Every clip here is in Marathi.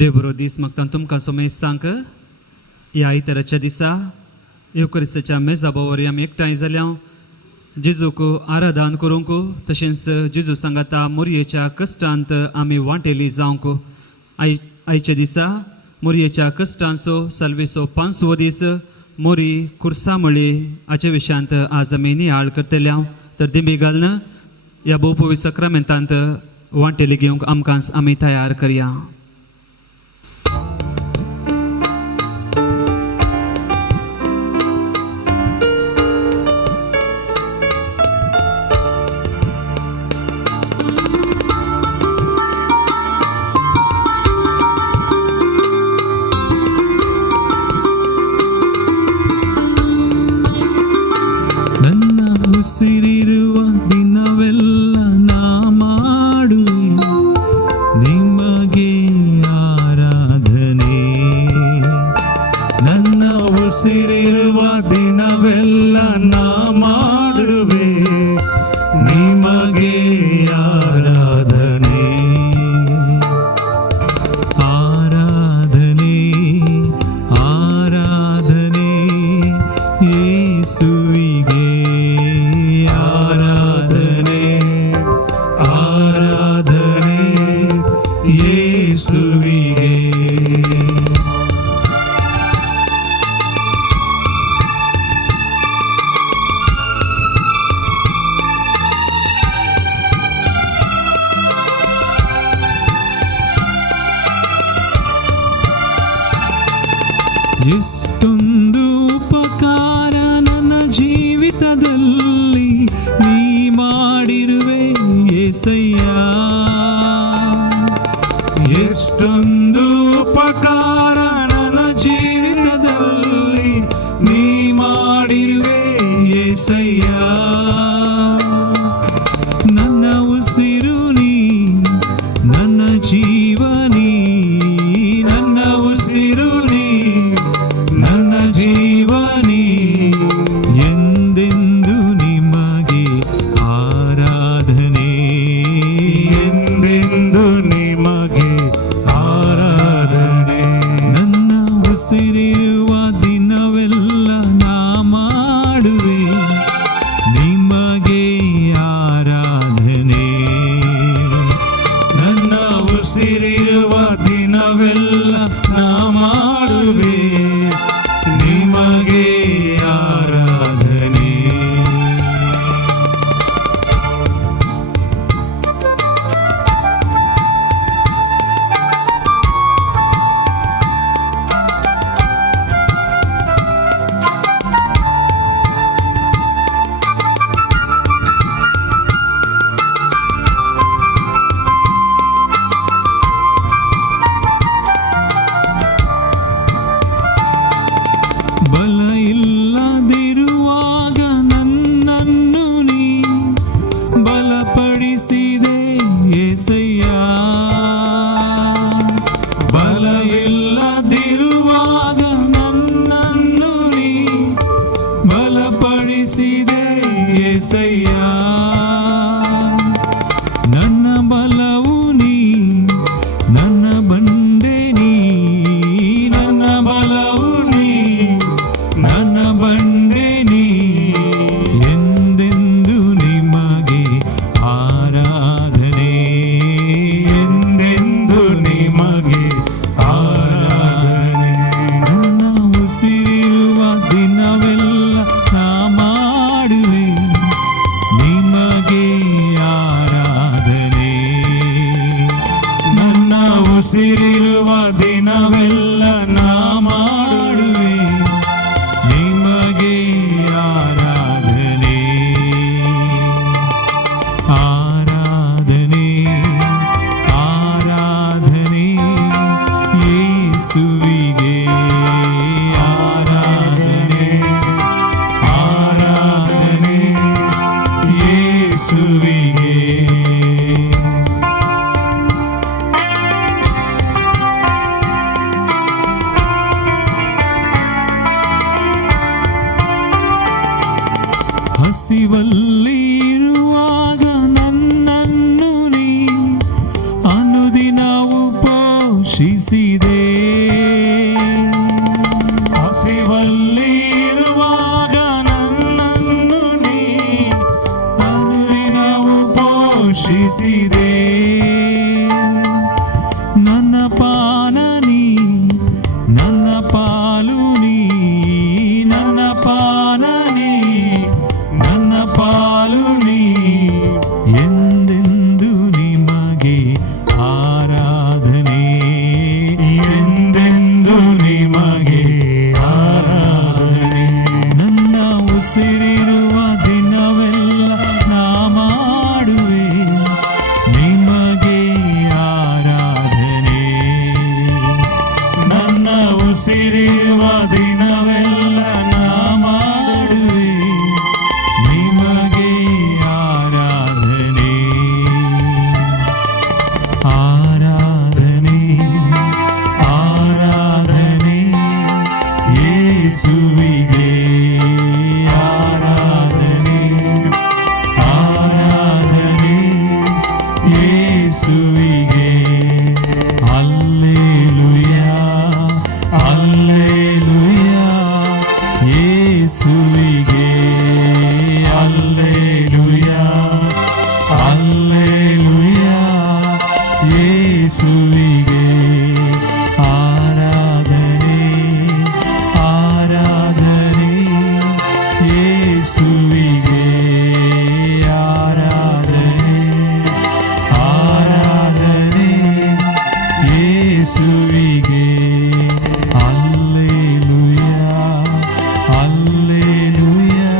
देव बरो दीस मागता तुमकां सोमेस्तांक ह्या इतराच्या दिसा युक्रिस्ताच्या मेजा बरोबर आमी एकठांय जाल्या जेजूक आराधन करूंक तशेंच जेजू सांगाता मोरयेच्या कश्टांत आमी वांटेली जावंक आयच्या दिसा मोरयेच्या कश्टांचो साल्वेचो 5वो दीस मोरी कुर्सामळी हाच्या विशयांत आज आमी नियाळ करतल्या तर दिमी घालून ह्या भोवपवी सक्रामेंतांत वांटेली घेवंक आमकां आमी तयार करया. ಉಸಿರಿರುವ ದಿನವೆಲ್ಲ ನಾ ಮಾಡುವೆ ನಿಮಗೆ ಆರಾಧನೆ. ನನ್ನ ಉಸಿರಿರುವ ದಿನವೆಲ್ಲ ನಾ ಮಾಡುವೆ ನಿಮಗೆ ಆರಾಧನೆ. ಆರಾಧನೆ ಆರಾಧನೆ ಯೇಸುವಿಗೆ. ಎಷ್ಟೊಂದು ಉಪಕಾರ ನನ್ನ ಜೀವಿತದಲ್ಲಿ ನೀ ಮಾಡಿರುವೆ యేసయ్ಯ. ಎಷ್ಟೊಂದು ಉಪಕಾರ ನನ್ನ ಜೀವಿತದಲ್ಲಿ ನೀ ಮಾಡಿರುವೆ యేసయ్య. ನನ್ನ ಉಸಿರು ನೀ ನನ್ನ ಜೀವನಿ, ನನ್ನ ಉಸಿರು ನೀ ನನ್ನ ಜೀವನಿ. ಎಂದೆಂದು ನಿಮಗೆ ಆರಾಧನೆ, ಎಂದೆಂದು ನಿಮಗೆ ಆರಾಧನೆ. ನನ್ನ ಉಸಿರಿರುವ ದಿನವೆಲ್ಲ ನಾ ಮಾಡುವೆ ನಿಮಗೆ ಆರಾಧನೆ. ನನ್ನ ಉಸಿರಿರುವ ದಿನವೆಲ್ಲ ನಾ ಮಾಡುವೆ ನಿಮಗೆ ಆರಾಧನೆ. ಬಲ ಇಲ್ಲದಿರುವಾಗ ನನ್ನನ್ನು ನೀ ಬಲಪಡಿಸಿದೆ యేసయ్ಯ. ಬಲ ಇಲ್ಲದಿರುವಾಗ ನನ್ನನ್ನು ನೀ ಬಲಪಡಿಸಿದೆ యేసయ్య. ನನ್ನ ಬಲವು ನೀ, ನನ್ನ ಬಂಡೆ ನೀ, ನನ್ನ ಬಲವು ನೀ, ನನ್ನ ಬಂಡೆ ನೀ. ಎಂದೆಂದು ನಿಮಗೆ ಆರಾಧನೆ, ಎಂದೆಂದು ನಿಮಗೆ ಆರಾಧನೆ. ನನ್ನ ಉಸಿರಿರುವ ದಿನವೆಲ್ಲ ನಾ ಮಾಡುವೆ ನಿಮಗೆ ಆರಾಧನೆ. ನನ್ನ ಉಸಿರಿರುವ ದಿನವೆಲ್ಲ ನಾ ಮಾಡುವೆ ನಿಮಗೆ ಆರಾಧನೆ. ಆರಾಧನೆ ಆರಾಧನೆ ಯೇಸುವಿಗೆ. ಆರಾಧನೆ ಆರಾಧನೆ ಯೇಸುವಿಗೆ. ಯೇಸುವಿಗೆ ಹಲ್ಲೆಲೂಯಾ ಹಲ್ಲೆಲೂಯಾ ಯೇಸುವಿಗೆ ಹಲ್ಲೆಲೂಯಾ ಹಲ್ಲೆಲೂಯಾ ಯೇಸುವಿಗೆ ಆರಾಧನೆ ಆರಾಧನೆ ಯೇಸುವಿಗೆ ಆರಾಧನೆ ಆರಾಧನೆ ಯೇಸುವಿಗೆ ಹಲ್ಲೆಲೂಯಾ ಹಲ್ಲೆಲೂಯಾ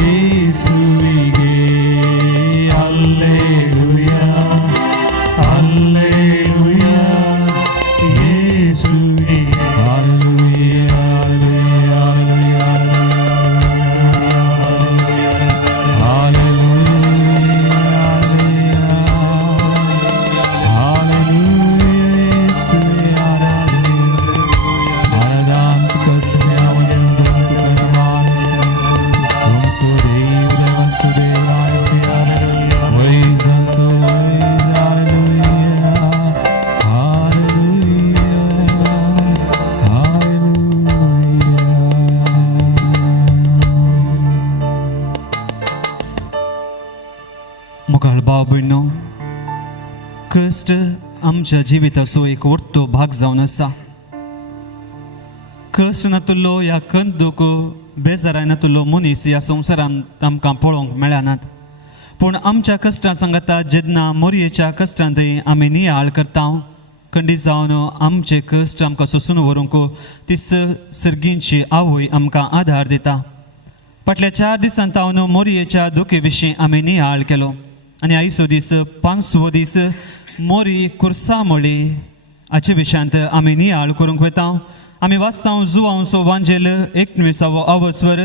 ಯೇಸುವಿಗೆ ಹಲ್ಲೆಲೂಯಾ ಹಲ್ಲೆಲೂಯಾ ಯೇಸುವಿಗೆ ಹಲ್ಲೆಲೂಯಾ ಹಲ್ಲೆಲೂಯಾ मुखार भाव भयणो, कश्ट आमच्या जिविताचो एक व्हडलो भाग जावन आसा. कश्ट नातुल्लो ह्या खंत दूख बेजाराय नातुल्लो मनीस ह्या संवसारांत आमकां पळोवंक मेळनात. पूण आमच्या कश्टां सांगता जेन्ना मोरयेच्या कश्टांतय आमी नियाळ करता, खंडीत जावन आमचे कश्ट आमकां सोंसून व्हरूंक तिस्त सर्गींची आवय आमकां आधार दिता. फाटल्या 4 दिसांत हांव मोरयेच्या दुखे विशीं आमी नियाळ केलो आनी आयचो दीस 5वो दीस मोरी कुर्सामोळी हाचे विशयांत आमी नियाळ करूंक वता. आमी वाचता जुआंवचो वांजेल 19 अवस्वर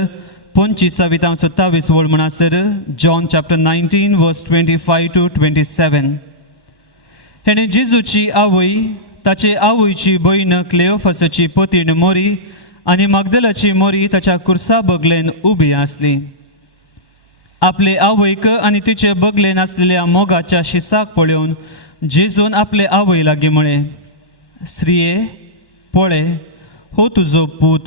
25 ते 27 वळ म्हणसर जॉन चॅप्टर 19 वर्स 25 to 27. हेणे जेजूची आवय, ताचे आवयची भयण क्लेओफासाची पतीण मोरी आनी मगदलाची मोरी ताच्या कुर्सा बगलेन उबी आसली. आपले आवयक आनी तिचे बगलेन आसलेल्या मोगाच्या शिसाक पळोवन जेजून आपले आवय लागीं म्हळें, स्त्रिये पळय, हो तुजो पूत.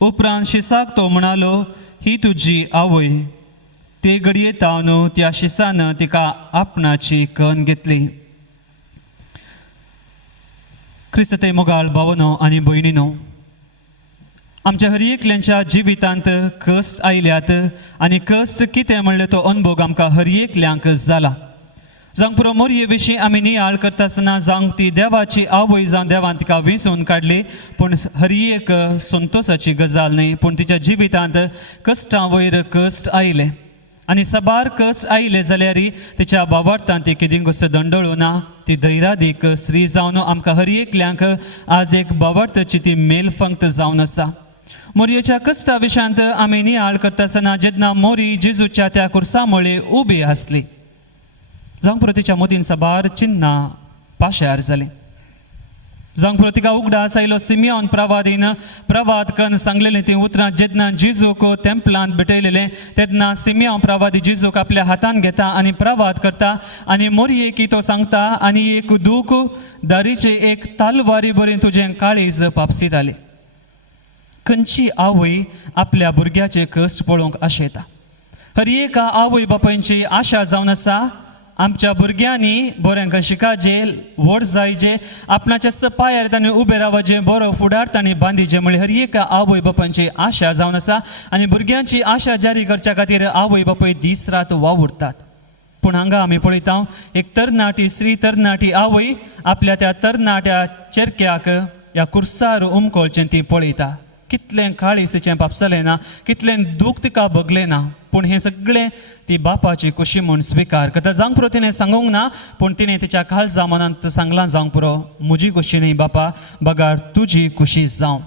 उपरांत शिसाक तो म्हणालो, ही तुजी आवय. ते घडये तावन त्या शिसान तिका आपणाची कन घेतली. क्रिस्ते मोगाळ भावनो आनी भयणीनो, आमच्या हर एकल्यांच्या जिवितांत कश्ट आयल्यात आनी कश्ट कितें म्हणलें तो अनुभव आमकां हर एकल्यांक जाला. जावंक पुरो मोरये विशीं आमी नियाळ करता आसतना जावंक ती देवाची आवय जावं देवान तिका वेंचून काडली, पूण हर एक संतोशाची गजाल न्ही, पूण तिच्या जिवितांत कश्टां वयर कश्ट आयले आनी सबार कश्ट आयले जाल्यारय तिच्या भावार्थान ती कितें कसो दंडळो ना. ती धैर्यादीक स्त्री जावन आमकां हर एकल्यांक आज एक भावार्थाची ती मेलफंक्त जावन आसा. मोरयेच्या कश्टा विशयांत आमी नियाळ करता आसतना जेन्ना मोरी जेजूच्या त्या कुर्सामोळे उबी आसली, जावंक पुरो तिच्या मदीन सबार चिन्नां पाशार जालीं. जावंक पुरो तिका उगडास आयलो. सिमियोन प्रवादीन प्रवाद कन सांगलेलें ती उतरां जेन्ना जेजूक तेंपलांत भेटयलेलें तेन्ना सिमियोन प्रवादी जेजूक आपल्या हातान घेता आनी प्रवाद करता आनी मोरयेक तो सांगता, आनी एक दूख दारीचे एक तालवारी बरें तुजें काळीज पापसीताली. खंयची आवय आपल्या भुरग्याचे कश्ट पळोवंक आशेता. हर एका आवय बापायची आशा जावन आसा आमच्या भुरग्यांनी बरें शिकाचे, व्हड जायचे, आपणाच्या पांयार ताणें उबें रावचें, बरो फुडार ताणें बांदिचें म्हणल्यार हर एका आवय बापायची आशा जावन आसा. आनी भुरग्यांची आशा जारी करच्या खातीर आवय बापाय दीस रात वावुरतात. पूण हांगा आमी पळयता एक तरणाटी स्त्री, तरणाटी आवय आपल्या त्या तरणाट्या चेरक्याक ह्या कुर्सार उमकोळचें ती पळयता. कितलें काळीज तिचें पापसलें ना, कितलें दूख तिका भोगलें ना, पूण हें सगळें ती बापाची खुशी म्हूण स्विकार करता. जावंक पुरो तिणें सांगूंक ना, पूण तिणें तिच्या काळजा मनांत सांगलां, जावंक पुरो म्हजी खुशी न्ही बापा, बगार तुजी खुशी जावं.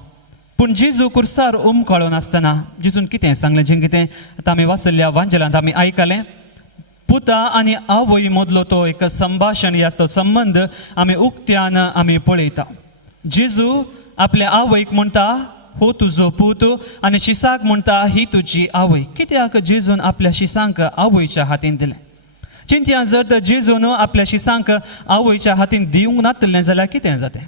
पूण जेजू कुर्सार उमकळून आसतना जेजून कितें सांगलें, जें कितें आतां आमी वाचल्ल्या वांजेलांत आमी आयकलें. पुता आनी आवय मदलो तो एक संभाशण ह्या तो संबंध आमी उक्त्यान आमी पळयता. जेजू आपल्या आवयक म्हणटा, हो तुजो पूत, आनी शिसाक म्हणटा, ही तुजी आवय. कित्याक जेजून आपल्या शिसांक आवयच्या हातीन दिलें? चिंतया जर तर जेजून आपल्या शिसांक आवयच्या हातीन दिवंक नातलें जाल्यार कितें जातें.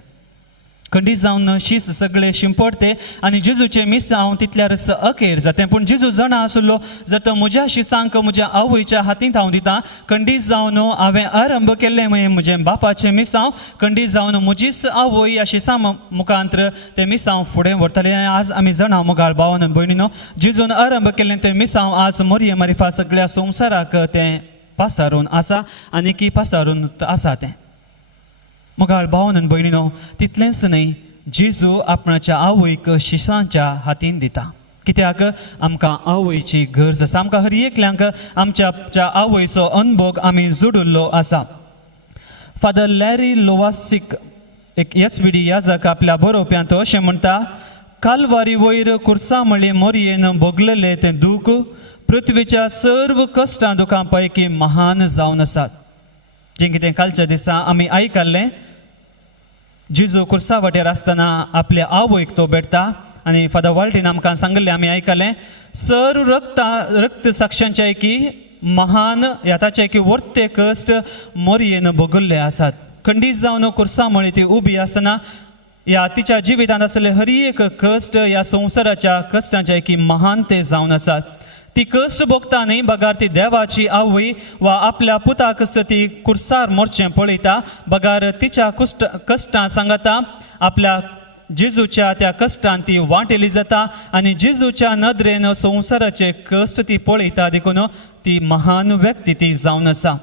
खंडीत जावन शीस सगळे शिंपडते आनी जेजूचे मीस हांव तितल्यारच अखेर जातें. पूण जेजू जाणा आसलो जर तर म्हज्या शिसांक म्हज्या आवयच्या हातींत हांव दितां, खंडीत जावन हांवें आरंभ केल्लें म्हजें बापाचें मीस हांव खंडीत जावन म्हजीच आवय ह्या शिसां मुखांतर तें मीस हांव फुडें व्हरतलें. आज आमी जाणा मोगाळ भावान भयणीनो, जेजून आरंभ केल्लें तें मीस हांव आज मोरये मारिफा सगळ्या संवसाराक तें पासारून आसा आनी की पासारून आसा तें. मोगाळ भावन भयणीनो, तितलेंच न्हय, जेजू आपणाच्या आवयक शिसांच्या हातीन दिता. कित्याक आमकां आवयची गरज आसा. आमकां हर एकल्यांक आमच्या आवयचो अनुभव आमी जोडिल्लो आसा. फादर लॅरी लोवासीक एक SVD याजक आपल्या बरोवप्यांत अशें म्हणटा, कालवारी वयर कुर्सा मळी मोरयेन भोगलेलें तें दूख पृथ्वीच्या सर्व कश्टां दुखां पैकी महान जावन आसात. जें कितें कालच्या दिसा आमी आयकल्लें, जेजू कुर्सा वाटेर आसतना आपल्या आवयक तो भेटता आनी फादर वाल्टीन आमकां सांगलें, आमी आयकलें, सर्व रक्त साक्षांचे की महान याताचे की वर्ते कश्ट मोरयेन भोगल्ले आसात. खंडीत जावन कुर्सा मळी ती उबी आसतना ह्या तिच्या जिवितांत आसले हर एक कश्ट ह्या संवसाराच्या कश्टांचे की महान ते जावन आसात. ती कश्ट भोगता न्ही बगार ती देवाची आवय वा आपल्या पुताक ती कुर्सार मोरचें पळयता, बगार तिच्या कश्टां सांगता आपल्या जेजूच्या त्या कश्टांत ती वांटेली जाता आनी जेजूच्या नदरेन संवसाराचे कश्ट ती पळयता देखून ती महान व्यक्ती ती जावन आसा.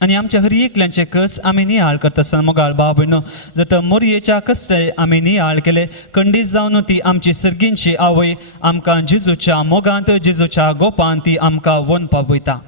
आनी आमच्या हर एकल्यांचे कश्ट आमी नियाळ करता आसतना मोगाळ भाव भयणो, जर तर मोरयेच्या कश्ट आमी नियाळ केले, खंडीत जावन ती आमची सर्गींची आवय आमकां जेजूच्या मोगांत जेजूच्या गोपांत ती आमकां वनपाक वयता.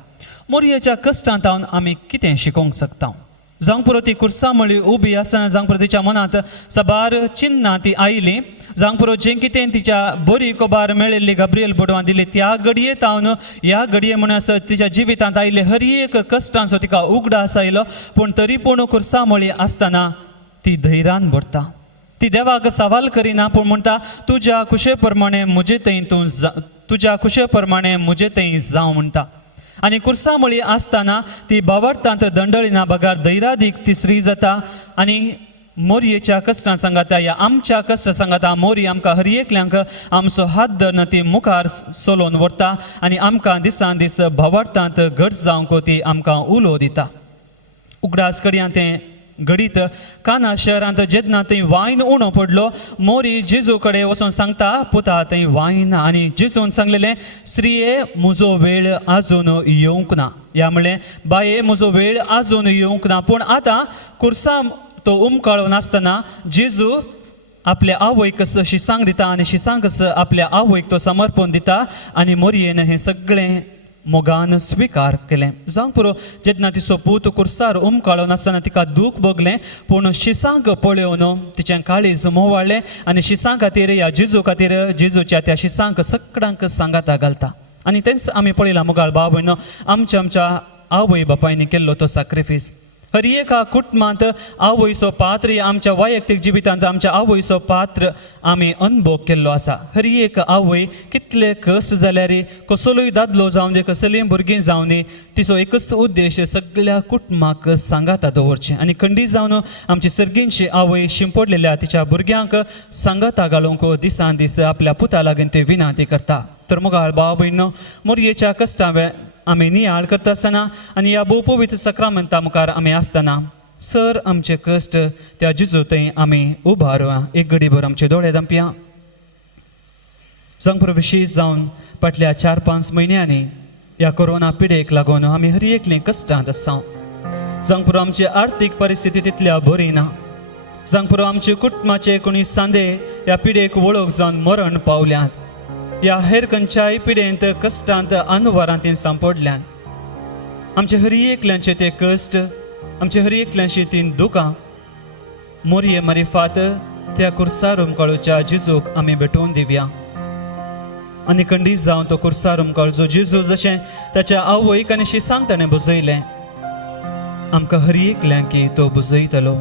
मोरयेच्या कश्टांत आमी कितें शिकोवंक शकता. जावंक पुरो ती कुर्सा मळी उबी आसतना जावंक पुरो तिच्या मनांत साबार चिन्नां ती आयली, जावंक पुरो जें कितें तिच्या बरी कोबार मेळिल्ली गब्रियल बोडवान दिली त्या घडये तावन ह्या घडये म्हणून तिच्या जिवितांत आयिल्ले हर एक कश्टांचो तिका उगडास आयलो. पूण तरी पूण कुर्सा मळी आसतना ती धैर्यान भरता. ती देवाक सवाल करिना, पूण म्हणटा तुज्या कुशे प्रमाणे म्हजे थंय तूं तुज्या कुशे प्रमाणे म्हजे थंय जावं म्हणटा. आनी कुर्सा मळी आसतना ती बावरतांत दंडळिना बगार धैर्यादीक तिसरी जाता आनी मोरयेच्या कश्टां सांगता या आमच्या कश्ट सांगता मोरी आमकां हर एकल्यांक आमचो हात धरून ती मुखार सोलोवन व्हरता आनी आमकां दिसान दीस भावार्थांत घट जावंक ती आमकां उलो दिता. उगडास कडयां तें घडीत काना शहरांत जेन्ना थंय वायन उणो पडलो, मोरी जेजू कडेन वचून सांगता पुता थंय वायन, आनी जेजून सांगलेलें, स्त्रिये म्हजो वेळ आजून येवंक ना. ह्या म्हणलें, बाये म्हजो वेळ आजून येवंक ना. पूण आतां कुर्सा तो उमकाळो नासतना जेजू आपल्या आवयक शिसांक दिता आनी शिसांक आपल्या आवयक तो समर्पण दिता आनी मोरयेन हें सगळें मोगान स्विकार केलें. जावंक पुरो जेन्ना तिचो पूत कुर्सार उमकाळो नासतना तिका दूख भोगलें, पूण शिसांक पळयोवन तिचें काळीज मोवाळ्ळें आनी शिसां खातीर ह्या जेजू खातीर जेजूच्या त्या शिसांक सगळ्यांक सांगाता घालता. आनी तेंच आमी पळयलां मोगाळ भाव भयणो, आमच्या आवय बापायनी केल्लो तो सॅक्रिफीस. हर एका कुटुंबांत आवयचो पात्र आमच्या वैयक्तीक जिवितांत आमच्या आवयचो पात्र आमी अनुभव केल्लो आसा. हर एक आवय कितले कश्ट जाल्यार कसलोय दादलो जावं दी कसलीय भुरगीं जावं दी तिचो एकच उद्देश सगळ्या कुटुंबाक सांगाता दवरचें. आनी खंडीत जावन आमची सर्गींची आवय शिंपडलेल्या तिच्या भुरग्यांक सांगाता घालूंक दिसान दीस आपल्या पुता लागून ती विनंती करता. तर मोगाळ भाव भयणो, मोरयेच्या कश्टां आमी नियाळ करता आसतना आनी ह्या भोवपवित्र सक्रामेंता मुखार आमी आसतना सर आमचे कश्ट त्या जेजू थंय आमी उबारुया. एक घडीभर आमचे दोळे धांपया. जावंक विशीं जावन फाटल्या 4-5 म्हयन्यांनी ह्या कोरोना पिडेक लागून आमी हर एकलीं कश्टांत आसा. जावंक पुरो आमची आर्थीक परिस्थिती तितल्या बरी ना. जावंक पुरो आमचे कुटुंबाचे कोणी सांदे ह्या पिडेक वळख जावन मरण पावल्यात. ह्या हेर खंयच्याय पिडेंत कश्टांत अनवरांत सांपडल्यान आमचे हर एकल्यांचे ते कश्ट आमचे हर एकल्यांची ती दुखां मोरये मारिफात त्या कुर्सार उमकाळूच्या जेजूक आमी भेटोवन दिवया. आनी खंडीत जावन तो कुर्सार उमकाळचो जेजू जशें ताच्या आवयक आनी शिसांक ताणें बुजयलें, आमकां हर एकल्यांक तो बुजयतलो.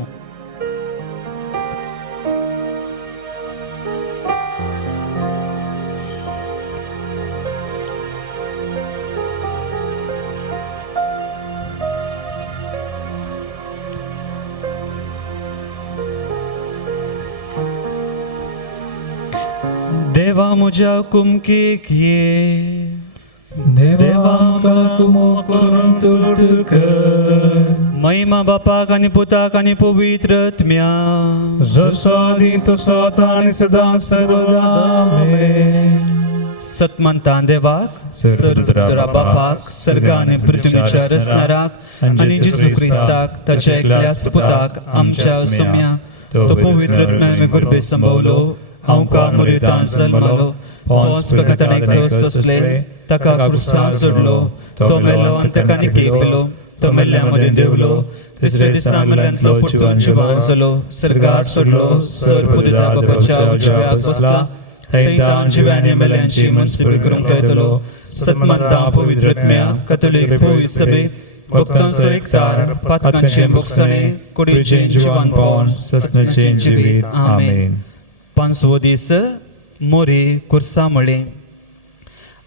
देवा म्हज्या कुमकेक ये देवा म्हाका कुमो करून तुरतूर कर महिमा बापाक आनी पुताक आनी पवित्र आत्म्या जसो आदी तसो आता आनी सदां सर्वदा आमेन. सतमंता देवाक सर्वोत्तरा बापाक सर्गा आनी पृथ्वीच्या रचणाराक आनी जेजू क्रिस्ताक ताच्या एकल्याच पुताक आमच्या सोम्याक तो पवित्र आत्म्यान गर्भे संभवलो हांवका मरितान जल्मलो पोस प्रकटणेक सोंसले ताका क्रुसार चडलो तो मेलो आनी ताका निकेलो तो मेल्ल्या मदीं देवलो तिसऱ्या दिसा मेल्यांतलो परतून जिवान जालो सर्गार चडलो सर पुदिता बापाच्या उजव्याक बसला थंय जिव्यांनी मेल्यांची मनसुबी करूंक येतलो सतमंता पवित्र आत्म्या कॅथोलिक पवित्र सभे भक्तांचो एकतार पातकांचे भोगसणे कुडीचें जिवनपण ससणेचें जिवीत आमेन. पांचवो दीस मोरी कुर्सामळे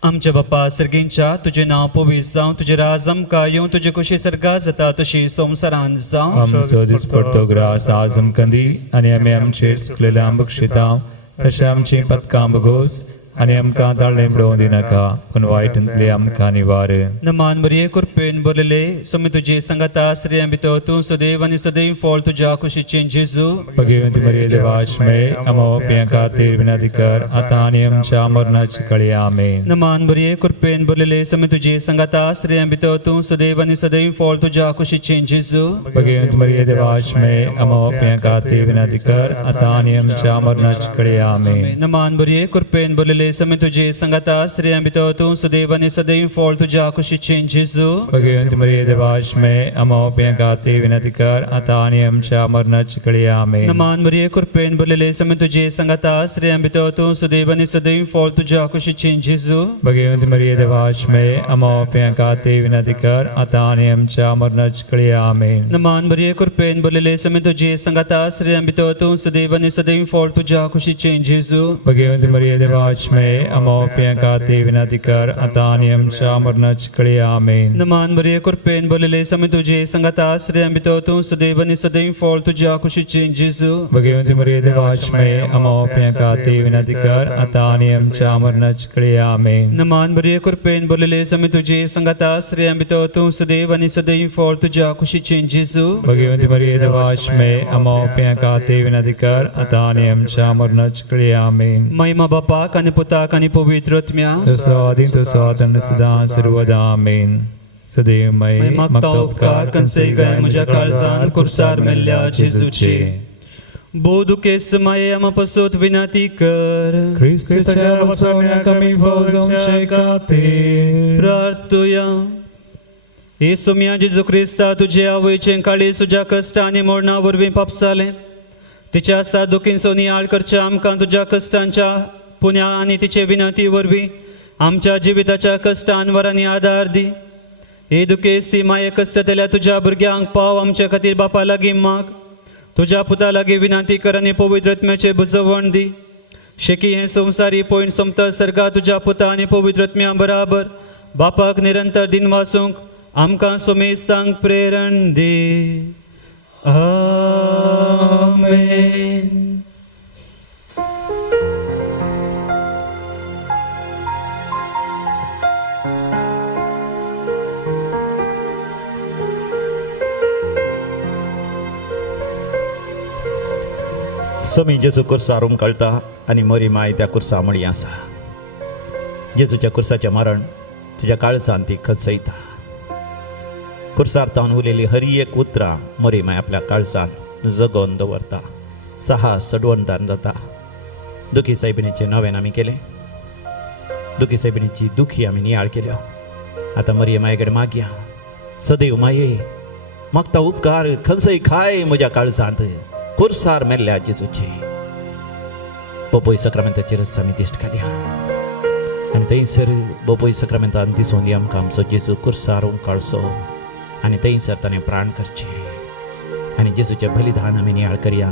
आमच्या बापा सर्गेंच्या तुझे नांव पवित्र जावं तुझे राज आमकां येवं तुजे कुशी सर्गा जाता तशी संवसारांत जावं आमचो दीस पडतो ग्रास आज आमकां दी आनी आमी आमचेर सुकलेल्या बक्षितां तशें आमची पथकां बगोस आनी आमकां ताळ्ळें पडोवं दिनाका पूण वायटांतली आमकां निवार. नमान बरे कृपेन बरले सोमी तुजे संगता श्रेया भितर तूं सदैव आनी सदैव फळ तुज्या कुशीचें जेजू भगवंती मरिये देवाश्मय अमावप्यां खातीर विनंती कर आतां आनी आमच्या मरणाचे कळे आमेन. नमान बरे कृपेन बरले सोमी तुजे संगता श्रेया भितर तूं सदैव आनी सदैव फळ तुज्या कुशीचें जेजू भगवंती मरिये देवाश्मय अमावप्यां खातीर विनंती कर आतां आनी आमच्या मरणाचे कळे आमेन. नमान बरे कृपेन बरले समय तुझे संगता श्रेया भितर तूं सदैव आनी सदैव फळ तुज्या कुशीचें जेजू भगवंती मरिये देवाश्मय अमावप्यां खातीर विनंती कर आतां आनी आमच्या मरणाचे कळे आमेन. नमान बरे कृपेन बरले समय तुझे संगता श्रेया भितर तूं सदैव आनी सदैव फळ तुज्या कुशीचें जेजू भगवंती मरिये देवाश्मय अमावप्यां खातीर विनंती कर आतां आनी आमच्या मरणाचे कळे आमेन. नमान बरे कृपेन बरले समय तुझे संगता श्रेया भितर तूं सदैव आनी सदैव फळ तुज्या कुशीचें जेजू भगवंती मरिये देवाश्मय अमावप्यां खातीर विनंती कर आतां आनी आमच्या मरणाचे कळे आमेन. नमान बरे कृपेन बरले समय तुझे संगता श्रेया भितर तूं सदैव आनी सदैव फळ तुज्या कुशीचें जेजू भगवंती मरिये देवाश्मय अमावप्यां खातीर विनंती कर आतां आनी आमच्या मरणाचे कळे आमेन. नमान बरे कृपेन बरले समय तुझे संगता श्रेया भितर तूं सदैव आनी सदैव फळ तुज्या कुशीचें जेजू भगवंती मरिये देवाश्मय अमावप्यां खातीर विनंती कर आतां आनी आमच्या मरणाचे कळे आमेन. महिमा बापाक आनी पुताक आनी पवित्र आत्म्या तसो आदी तसो आतां सदां सर्वदा आमेन. सदैवमय मागता उपकार कनसे गय म्हज्या काळजान कुर्सार मेल्ल्या जेजूचे बोधुकेस माये आमा पसोत विनंती कर ख्रिस्ताच्या वचण्याक आमी फौजोंचे खातीर प्रार्थुया हे सोम्या जेजू क्रिस्ता तुजे आवयचें काळीज तुज्या कश्टां आनी मरणा वरवीं पापसालें तिच्या सादुकींचो नियाळ करचे आमकां तुज्या कश्टांच्या पुण्या आनी तिचे विनंती वरवीं आमच्या जिविताच्या कश्टान वरांनी आदार दी. हे दुखेसी माये कश्ट तेल्या तुज्या भुरग्यांक पाव आमच्या खातीर बापा लागीं माग तुज्या पुता लागीं विनंती कर आनी पवित्र आत्म्याचें बुजवण दी. शेकी हें संवसारी पयण सोमता सर्गा तुज्या पुता आनी पवित्र आत्म्या बराबर बापाक निरंतर दिन वासूंक आमकां सोमेस्तांक प्रेरण दी. आमेन. समी जेजू कुर्सारूम कळटा आनी मरी माय त्या कुर्सा मळी आसा. जेजूच्या कुर्साचें मरण तिच्या काळजान ती खचयता. कुर्सार तावन उरलेली हरी एक उतरां मरी माय आपल्या काळजान जगोवन दवरता. साहस सडवणदान जाता. दुखी सायबिणीचें नवें आमी केलें. दुखी सायबिणीची दुखी आमी नियाळ केल्यो. आतां मरी माये कडेन मागया सदैव माये मागता उपकार खंयसय खाय म्हज्या काळजांत कुर्सार मेल्ल्या जेजूचे बोबोय सक्रामेंताची रस आमी दिश्ट घालया आनी थंयसर बोबोय सक्रामेंतान दिसून दी आमकां आमचो जेजू कुर्सार काळसो आनी थंयसर ताणें प्राण करचे आनी जेजूचें बलिदान आमी नियाळ करया.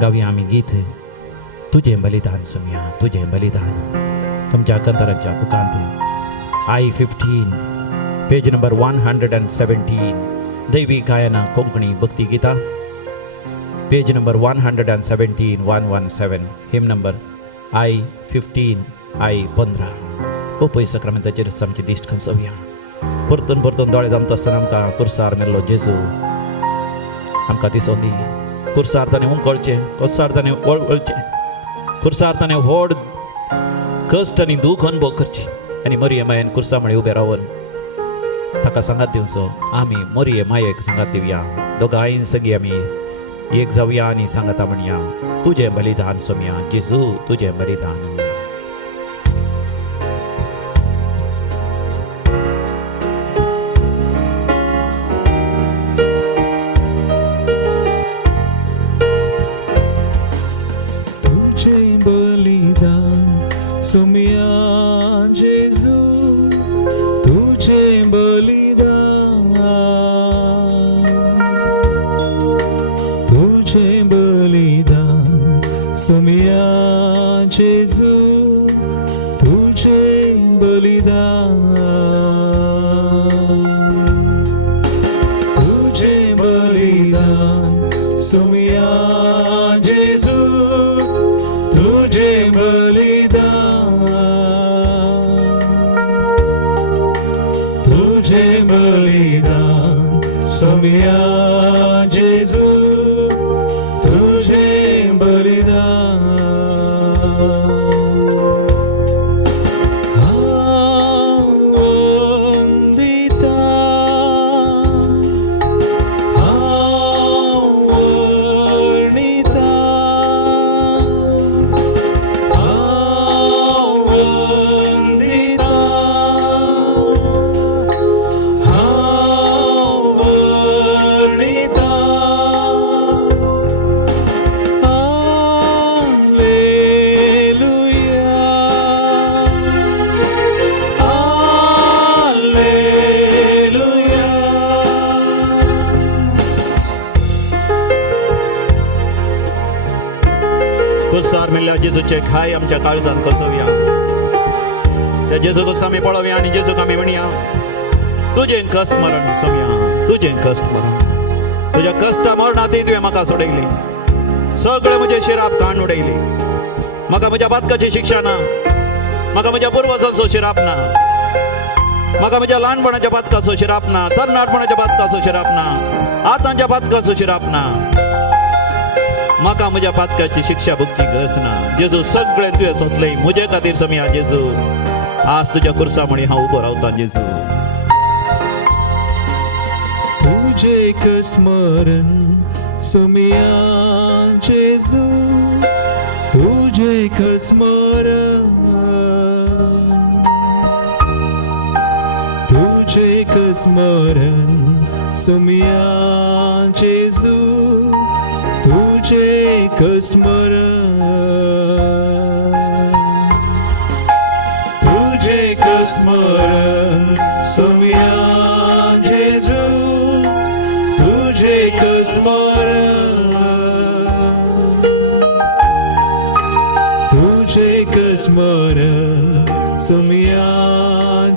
गावया आमी गीत तुजें बलिदान सोम्या तुजें बलिदान. तुमच्या कंतराच्या बुकांत I-15 पेज नंबर 117 दैवी गायना कोंकणी भक्ती गितां page number 117 117 him number I 15 I 15 ओपय सक्रामेंताचेर आमची दिश्ट खंचोवया. परतून परतून दोळे जमता आसतना आमकां कुर्सार मेल्लो जेजू आमकां दिसून दी. कुर्सार ताणें उमकळचें, कुर्सार ताणें वळवळचें, कुर्सार ताणें व्हड कश्ट आनी दूख अनुभव करची आनी मरिये मायेन कुर्सा म्हळ्यार उबें रावन ताका सांगात दिवचो. आमी मरिये मायेक सांगात दिवया. दोगांय सगळीं आमी एक जावया आनी सांगाता म्हणया, तुजें बलिदान सोमया जेजू, तुजें बलिदान. तुझे बलिदान सोमया जेजू, तुझे बलिदान, तुझे बलिदान सोमया जेजू, तुझे बलिदान, तुझे बलिदान सोमया जेजू, तुझे बलिदान, तुझे बलिदान सोमया जेजू, तुझे बलिदान. वंदिता, वर्णिता, वंदिता, वर्णिता, हालेलुया, हालेलुया. कुर्सार मेल्ल्या जेजूचे खाय आमच्या काळजांत कसोवया. त्या जेजूक आमी पळोवया आनी जेजूक आमी म्हणया, तुजें कश्ट मरण सोमया, तुजें कश्ट मरण. तुज्या कश्टा मरणांतय तुवें म्हाका सोडयली, सगळें म्हजें शिराप काडून उडयली. म्हाका म्हज्या बातकाची शिक्षा ना, म्हाका म्हज्या पुर्वजांचो शिराप ना, म्हाका म्हज्या ल्हानपणाच्या बातकाचो शिराप ना, तरणाटपणाच्या बातकाचो शिराप ना, आतांच्या बातकाचो शिराप ना. म्हाका म्हज्या पातकाची शिक्षा भोगची गरज ना. जेजू सगळें तुवें सोंसलें म्हजे खातीर सोमया जेजू. आज तुज्या कुर्सा म्हणी हांव उबो रावतां जेजू. तुझे कष्ट मरण सोमया जेजू, तुझे कष्ट मरण, तुझे कष्ट मरण सोमया जेजू, तुझे कष्ट मरण, तुझे कष्ट मरण सोमया जेजू, तुझे कष्ट मरण, तुझे कष्ट मरण सोमया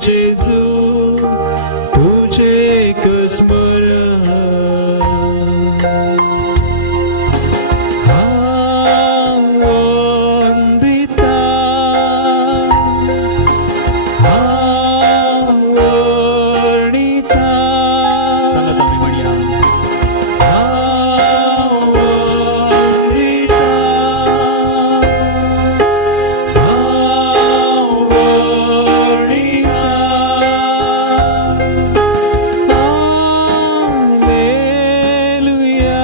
जेजू, तुझे कष्ट मरण. वंदिता, वर्णिता, सांगात आमी म्हणया, वंदिता, वर्णिता, हालेलुया,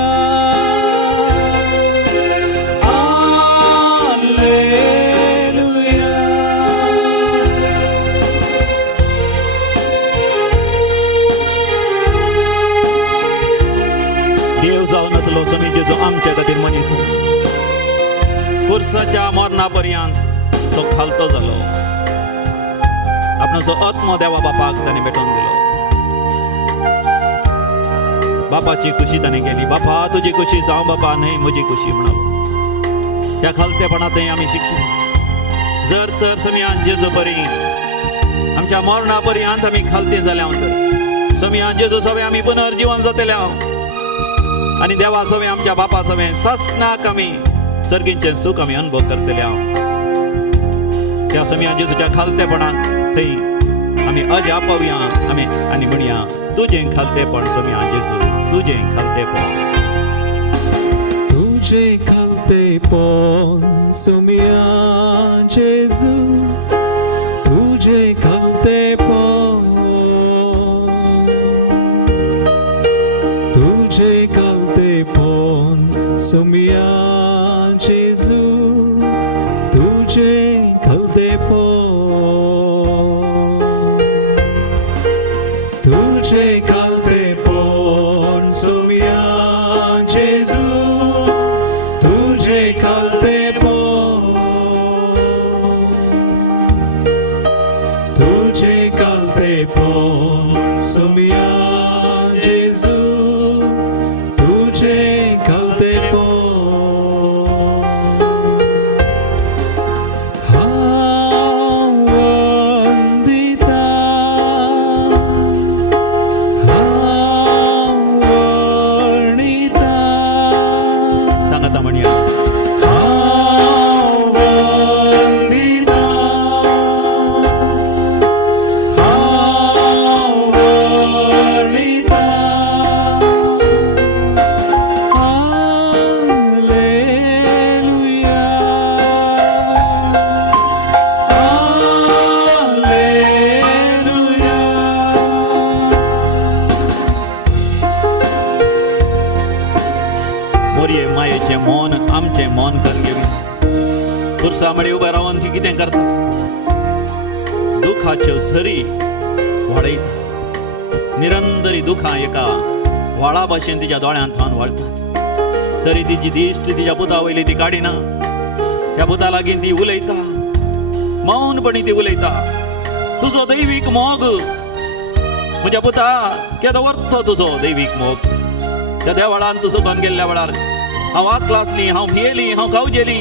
हालेलुया. देव जावन आसलो सोमी जेजू आमचे खातीर मनीस. कुर्साच्या मरणा पर्यंत तो खालतो जालो. आपणाचो आत्मो देवा बापाक ताणें भेटोवन दिलो. बापाची खुशी ताणें केली. बापा तुजी खुशी जावं बापा, न्हय म्हजी खुशी म्हणालो. त्या खालतेपणांतय आमी शिकली. जर तर सोमयान जेजू बरी आमच्या मरणा पर्यंत आमी खालते जाल्या सोमयान जेजू सवे आमी पुनर्जीवन जातल्या आणि देवा सवे आमच्या बापा सवे सासनाक आमी सर्गींचे सूख आमी अनुभव करतले. त्या समिया जेजूच्या खालतेपणान थंय आमी अजा पावया आमी आनी म्हणया तुजें खालतेपण समिया जेजू तुजें खालतेपण तुझे खालतेपण सोमिया जेजू तुझे खालतेपण तुझे खालतेपण सोमिया जेजू तुझे खालतेपण तुझे खालतेपण सोमिया जेजू तुझे खालतेपण तुझे खालतेपण सोमिया जेजू तुझे खालतेपण हांव वंदिता हांव वर्णिता सांगाता म्हणया हांव वंदिता हांव वर्णिता हालेलुया हालेलुया मोरये मायेचें मौन आमचें मौन करून घेवी खुर्सा म्हणी उबें रावन ती कितें करता दुखाच्यो झरी व्हडयता निरंतरी दुखां एका व्हाळा भाशेन तिच्या दोळ्यांत थावन वळटा तरी तिची दिश्ट तिच्या पुता वयली ती काडिना त्या पुता लागीं ती उलयता मौनपणी ती उलयता तुजो दैवीक मोग म्हज्या पुता केदो व्हरतो तुजो दैवीक मोग त्या देवळान तूं सोदून गेल्ल्या वेळार हांव आकला आसली हांव भियेली हांव गावजेली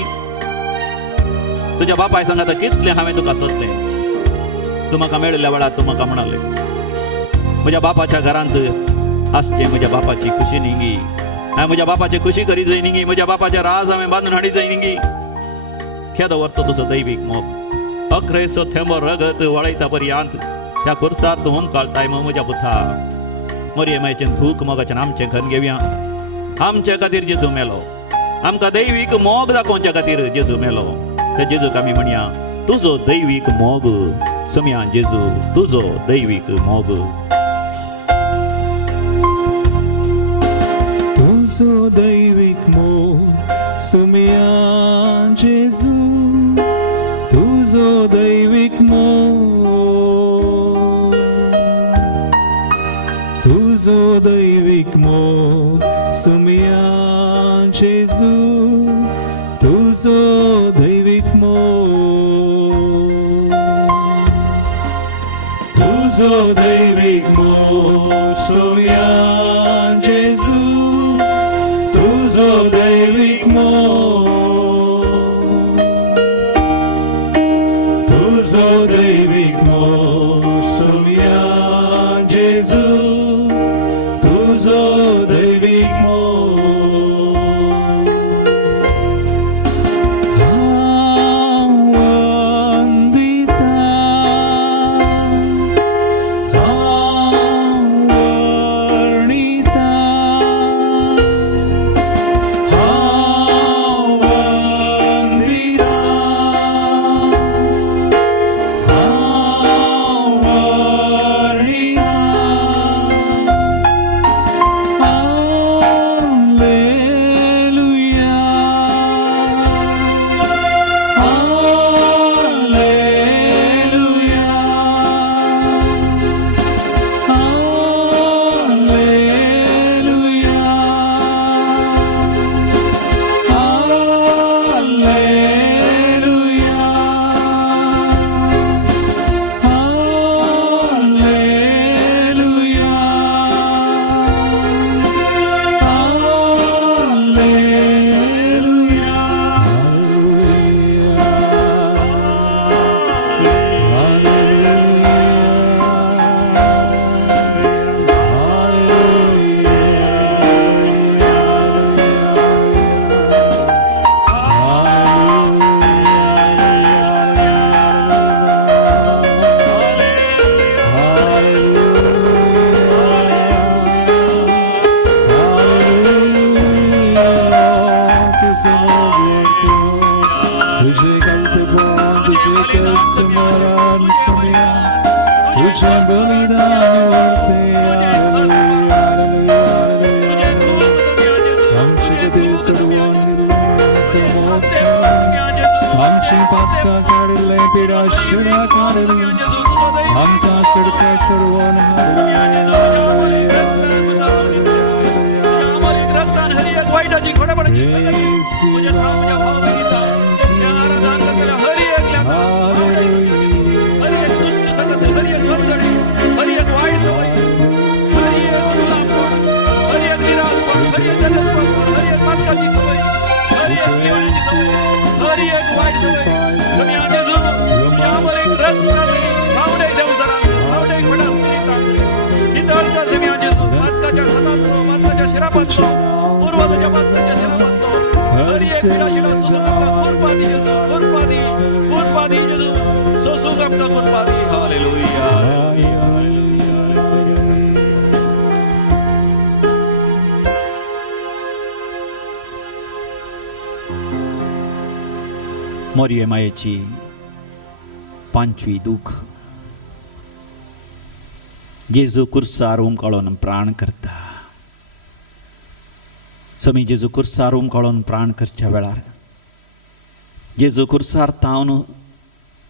तुज्या बापाय सांगाता कितलें हांवें तुका सोदलें तूं म्हाका मेळिल्ल्या वेळार तूं म्हाका म्हणलें म्हज्या बापाच्या घरांत आसचें म्हज्या बापाची खुशी निंगी हांवें म्हज्या बापाची खुशी करी जाय निंगी म्हज्या बापाचें राज हांवें बांदून हाडी जाय निंगी केदो व्हरतो तुजो दैवीक मोग अकरेसो थेंबो रगत वळयता पर्यांत त्या खुर्सार तूं हुमकळटाय म्हज्या पुता मोरये मायेचें धूक मोगाचें आमचें घर घेवया आमचे खातीर जेजू मेलो आमकां दैवीक मोग दाखोवच्या खातीर जेजू मेलो त्या जेजूक आमी म्हणया तुजो दैवीक मोग समिया जेजू तुजो दैवीक मोग तुझो दैवीक मोग सोमिया जेजू तुझो दैवीक मोग तुझो दैवीक मोग सोमिया जेजू तुझो दैवीक मोग तुझो दैवीक मोग सोमिया जेजू तुझो दैवीक मोग तुझो दैवीक मोग सोमिया जेजू तुझो दैवीक मोग हांव वंदिता हांव वर्णिता हांव आमचे दिल सोडून आमची पातका काढले पिडा शिडा काढले आमका सडका सोडवून वाईटाची घोडापडाची संगती तुझ्या नावाच्या भावगीता या आराधनाला हरी एक लेका हरी एक दुष्ट संगती हरी एक गंधडी हरी एक वाईट सवय हरी एक गुलाम हरी एक निराशपण हरी एक जलसपण हरी एक मातकाची सवय हरी एक केवळीची सवय हरी एक वाईट सवय तुम्ही आधी जो यावर एक रत्नाची भावडे देऊ जरा भावडे घोडा स्त्रीचा इतरच्या तुम्ही आधी जो मातकाच्या हातात मातकाच्या शिरापात पूर्वजाच्या मातकाच्या शिरापात हरी एक पिढाशिडा सुसुगमका कुरपादी जेजू कुरपादी जेजू सुसुगमका कुरपादी हालेलुया मोरये मायेची पांचवी दूख जेजू कुर्सार उमकळून प्राण करता समी जेजू कुर्सार उमकळून प्राण करच्या वेळार जेजू कुर्सार तावन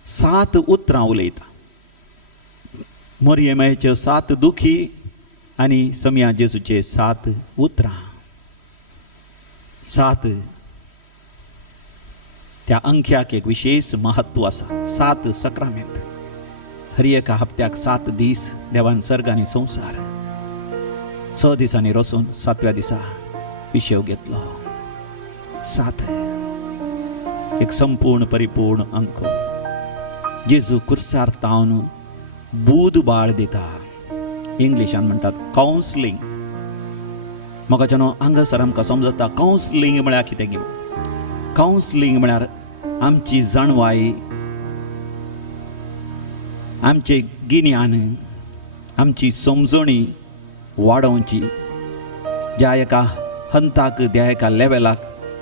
7 उतरां उलयता मोरये मायेच्यो 7 दुखी आनी समिया जेजूचे 7 उतरां 7 त्या अंख्याक एक विशेष महत्व आसा 7 सक्रामेंत हर एका हप्त्याक 7 दीस देवान सर्ग आनी संवसार 6 दिसांनी रचून 7व्या दिसा विशेव घेतलो 7 एक संपूर्ण परिपूर्ण अंक जेजू कुर्सार तावन बूद बाळ दिता इंग्लिशान म्हणटात कावन्सलिंग मोगाच्यानो हांगासर आमकां समजता कावन्सलिंग म्हळ्यार कितें घेवन कावन्सलिंग म्हळ्यार आमची जाणवाय आमचे गिन्यान आमची समजणी वाडोवची ज्या एका हंताक त्या एका लेवलाक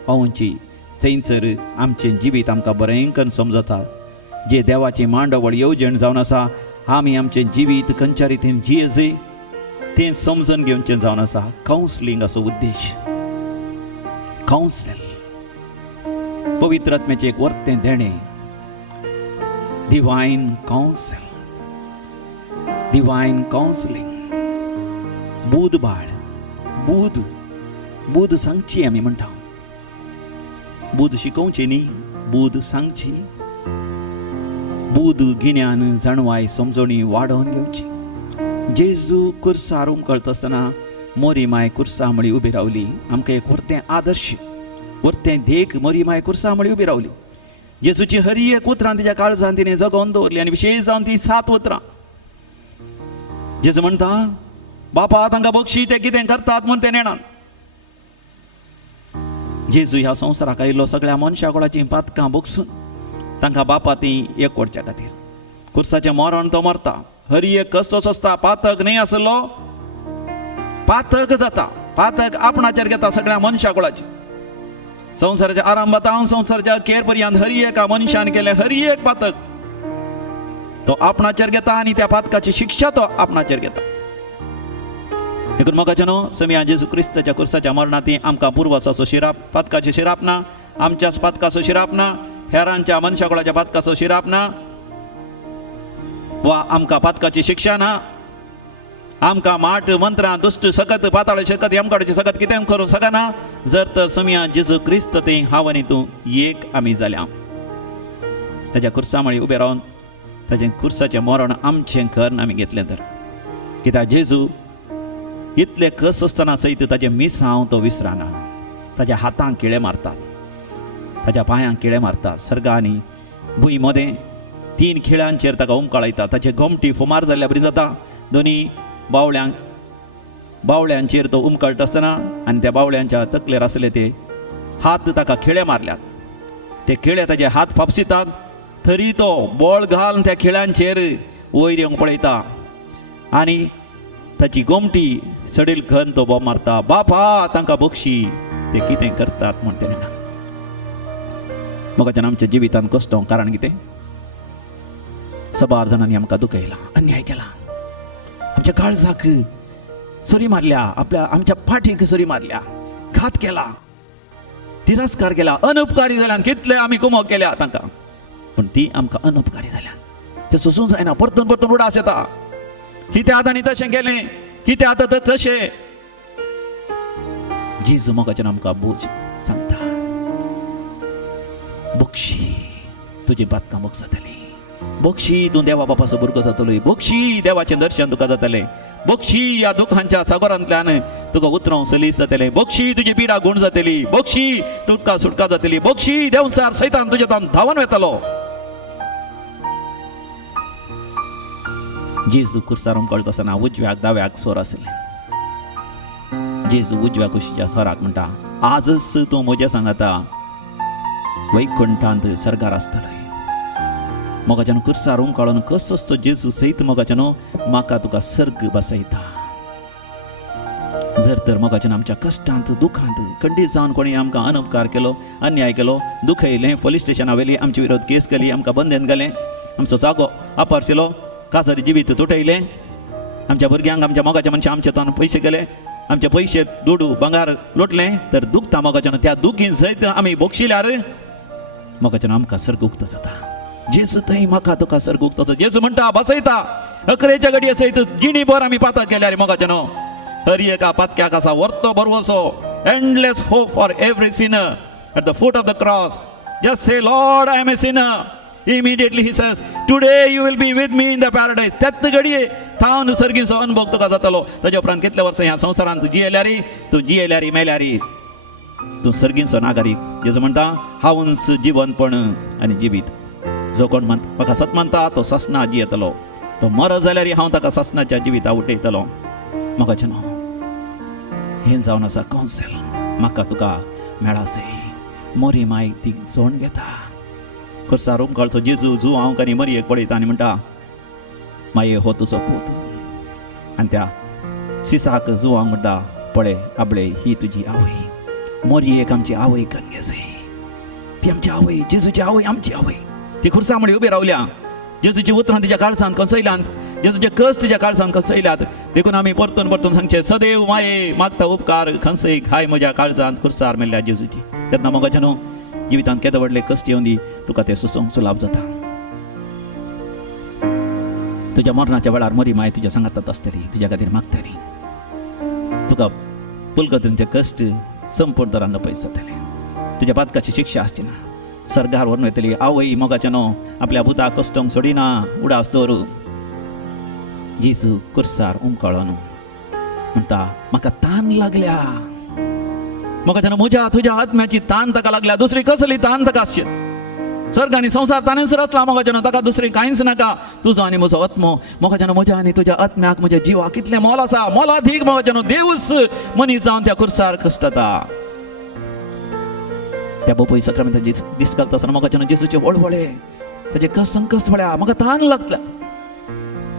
पावोवची थंयसर आमचें जिवीत आमकां बरें करून समजता जे देवाची मांडवळ येवजण जावन आसा आमी आमचें जिवीत खंयच्या रितीन जियेजे तें समजून घेवचें जावन आसा कावन्सलिंग असो उद्देश कावन्सल पवित्र आत्म्याचें एक वर्तें देणें डिवायन कावन्सलिंग बूद बाळ बूद सांगची आमी म्हणटा बूद शिकोवची न्ही बूद सांगची बूद गिन्यान जाणवाय समजणी वाडोवन घेवची जेजू कुर्सार उमकळटा आसतना मोरी माय कुर्सामळी उबी रावली आमकां एक व्हरतें आदर्श व्हरतें देख मोरी माय कुर्सामळी उबी रावली जेजूची हर एक उतरां तिच्या काळजांत तिणें जगोवन दवरली आनी विशेश जावन ती 7 उतरां जेजू म्हणटा बापा तांकां बक्षी ते कितें करतात म्हूण ते नेणान जेजू ह्या संवसाराक आयिल्लो सगळ्या मनशा कुळाची पातकां बगसून तांकां बापा ती एक करच्या खातीर कुर्साचें मरण तो मरता हर एक कसोच आसता पातक न्ही आसलो पातक जाता पातक आपणाचेर घेता सगळ्या मनशा कुळाची संवसाराच्या आरंभातावन संवसाराच्या अखेर पर्यंत हर एका मनशान केले हर एक पातक तो आपणाचेर घेता आनी त्या पातकाची शिक्षा तो आपणाचेर घेता देखून मोगाच्यानो समिया जेजू क्रिस्ताच्या कुर्साच्या मरणांती आमकां पुर्वसाचो शिराप पातकाचो शिराप ना आमच्याच पातकाचो शिराप ना हेरांच्या मनशा कुळाच्या पातकाचो शिराप ना वा आमकां पातकाची शिक्षा ना आमकां माट मंत्रां दुश्ट सकत पाताळ शकत यमकाडची सकत कितें करूं सकना जर तर समिया जेजू क्रिस्त ते हांव आनी तूं एक आमी जाल्या ताच्या कुर्सामळी उबे रावन ताचें कुर्साचें मरण आमचें करून आमी घेतलें तर कित्याक जेजू इतले कस आसतना सयत ताचे मिसांव तो विसराना ताच्या हातांक किळे मारतात ताच्या पांयांक किळे मारतात सर्ग आनी भुंय मदें 3 खिळ्यांचेर ताका उमकळयता ताचे गोमटी फुमार जाल्ल्या बरी जाता दोनी बावळ्यांचेर तो उमकळटा आसतना आनी त्या बावळ्यांच्या तकलेर आसले ते हात ताका खिळे मारल्यात ते खिळे ताचे हात फापसितात तरी तो बळ घालून त्या खिळ्यांचेर वयर येवंक पळयता आनी ताची गोमटी सडील खन तो बोब मारता बापा तांकां बक्षी ते कितें करतात म्हण ते म्हणटा मोगाच्यान आमच्या जिवितांत कश्ट कारण कितें सबार जाणांनी आमकां दुखयला अन्याय केला आमच्या काळजाक सुरी मारल्या आमच्या फाटीक सुरी मारल्या घात केला, तिरस्कार केला, अनउपकारी जाल्यान कितले आमी कुमक केल्या तांकां, पूण ती आमकां अनउपकारी जाल्यान ते सोसूंक जायना. परतून परतून उडास येता. कित्याक तांणी तशें केलें, कित्याक आतां तशें. जेजू मोगाच्यान आमकां बूज सांगता, बक्षी तुजी बातकां मोग जातली, बक्षी तूं देवा बापाचो भुरगो जातलो, बक्षी देवाचें दर्शन तुका जातलें, बक्षी ह्या दुखांच्या सागरांतल्यान तुका उतराव सलीस जातलें, बक्षी तुजी पिडा गुण जातली, बक्षी तुका सुटका जातली, बक्षी देंवचार सैतान तुजे तान धांवन वेतलो. जेजू कुर्सार कळत आसतना उजव्याक दाव्याक सोर आसले. जेजू उजव्या कुशीच्या स्वराक म्हणटा, आजच तूं म्हज्या सांगाता वैकुंठांत सर्गार आसतलो. मोगाच्यान कुर्सार कळून कसो जेजू सयत मोगाच्यान म्हाका तुका सर्ग बसयता. जर तर मोगाच्यान आमच्या कश्टांत दुखांत खंडीत जावन कोणी आमकां अनउपकार केलो, अन्याय केलो, दुखयलें, पुलीस स्टेशना वेली आमचे विरोध केस केली, आमकां बंदेन घालें, आमचो जागो आपारसिलो, काजरी जिवीत तुटयलें, आमच्या भुरग्यांक आमच्या मोगाच्या मनशां आमचे तान पयशे गेले, आमचे पयशे दुडू भांगार लुटलें, तर दुखता मोगाच्यान त्या दुखीन सयत आमी बोक्षिल्यार मोगाच्यान आमकां सर्ग उक्त जाता. जेजू थंय म्हाका तुका सर्ग उक्त जाता. जेजू म्हणटा बसयता, अकरेच्या घडये सयत जिणी भर आमी पाताळ केल्यार मोगाच्यान हर एका पातक्याक आसा व्हरतो बरवसो, endless hope for every sinner at the foot of the cross. Just say Lord I am a sinner. Immediately he says, today you will be with me in the paradise. त्यात घडये थावन सर्गीचो अनुभव तुका जातलो. ताच्या उपरांत कितले वर्सां ह्या संवसारांत तूं जियेल्यारी मेल्यारी तूं सर्गीचो नागरीक. जेजू म्हणटा, हांवूच जीवनपण आनी जिवीत. जो कोण म्हाका सत मानता तो ससना जियेतलो, तो मर जाल्यार हांव ताका ससनाच्या जिविता उठयतलो. मोगाच्यान हें जावन आसा कावंसेल म्हाका तुका मेळासे. मोरी माय ती जोड घेता. कुर्सार कळचो जेजू जू हांव कानी मरयेक पळयता आनी म्हणटा, माये हो तुजो पूत. आनी त्या सिसाक जुवांक म्हणटा, पळय आबळे ही तुजी आवय. मोरयेक आमची आवय कन्ये जाय. ती आमची आवय, जेजूची आवय आमची आवय. ती खुर्सा म्हणी उबी रावल्या. जेजूची उतरां तिच्या काळजांत कसयल्यात, जेजूचे कस तिच्या काळजांत कसयल्यात. देखून आमी परतून परतून सांगचे, सदैव माये मागता उपकार खंसय खाय म्हज्या काळजांत कुर्सार मेल्ल्या जेजूची. तेन्ना मोगाच्यान जिवितांत केदे व्हडले कश्ट येवन दी तुका ते सुसोवंक सुलाभ जाता. तुज्या मरणाच्या वेळार मरी माय तुज्या सांगातात आसतली, तुज्या खातीर मागतली. तुका पुलकत्रींचे कश्ट संपूर्ण तरान पयस जातले. तुज्या पातकाची शिक्षा आसची ना. सर्गार व्हरून वयतली. आवय मोगाच्यान आपल्या भुताक कश्टांक सोडिना, उडास दवरू. जेजू कुर्सार उमकळोन म्हणटा, म्हाका तान लागल्या. मोगाच्यान म्हज्या तुज्या आत्म्याची तान ताका लागल्या. दुसरी कसली तान ताका आसची. सर्ग आनी संवसार ताणेसर आसला मोगाच्यान, ताका दुसरी कांयच नाका. तुजो आनी म्हजो आत्मो मोगाच्यान म्हज्या आनी तुज्या आत्म्याक म्हज्या जिवाक कितलें मोल आसा. मोलाधीक मोगाच्यान देवूच मनीस जावन त्या कुर्सार कश्टता. त्या बोपय सक्रामेंत दीस घालता आसतना मोगाच्यान जेजूचे वळवळे ताचे कस संकश्ट पळया. म्हाका तान लागल्या.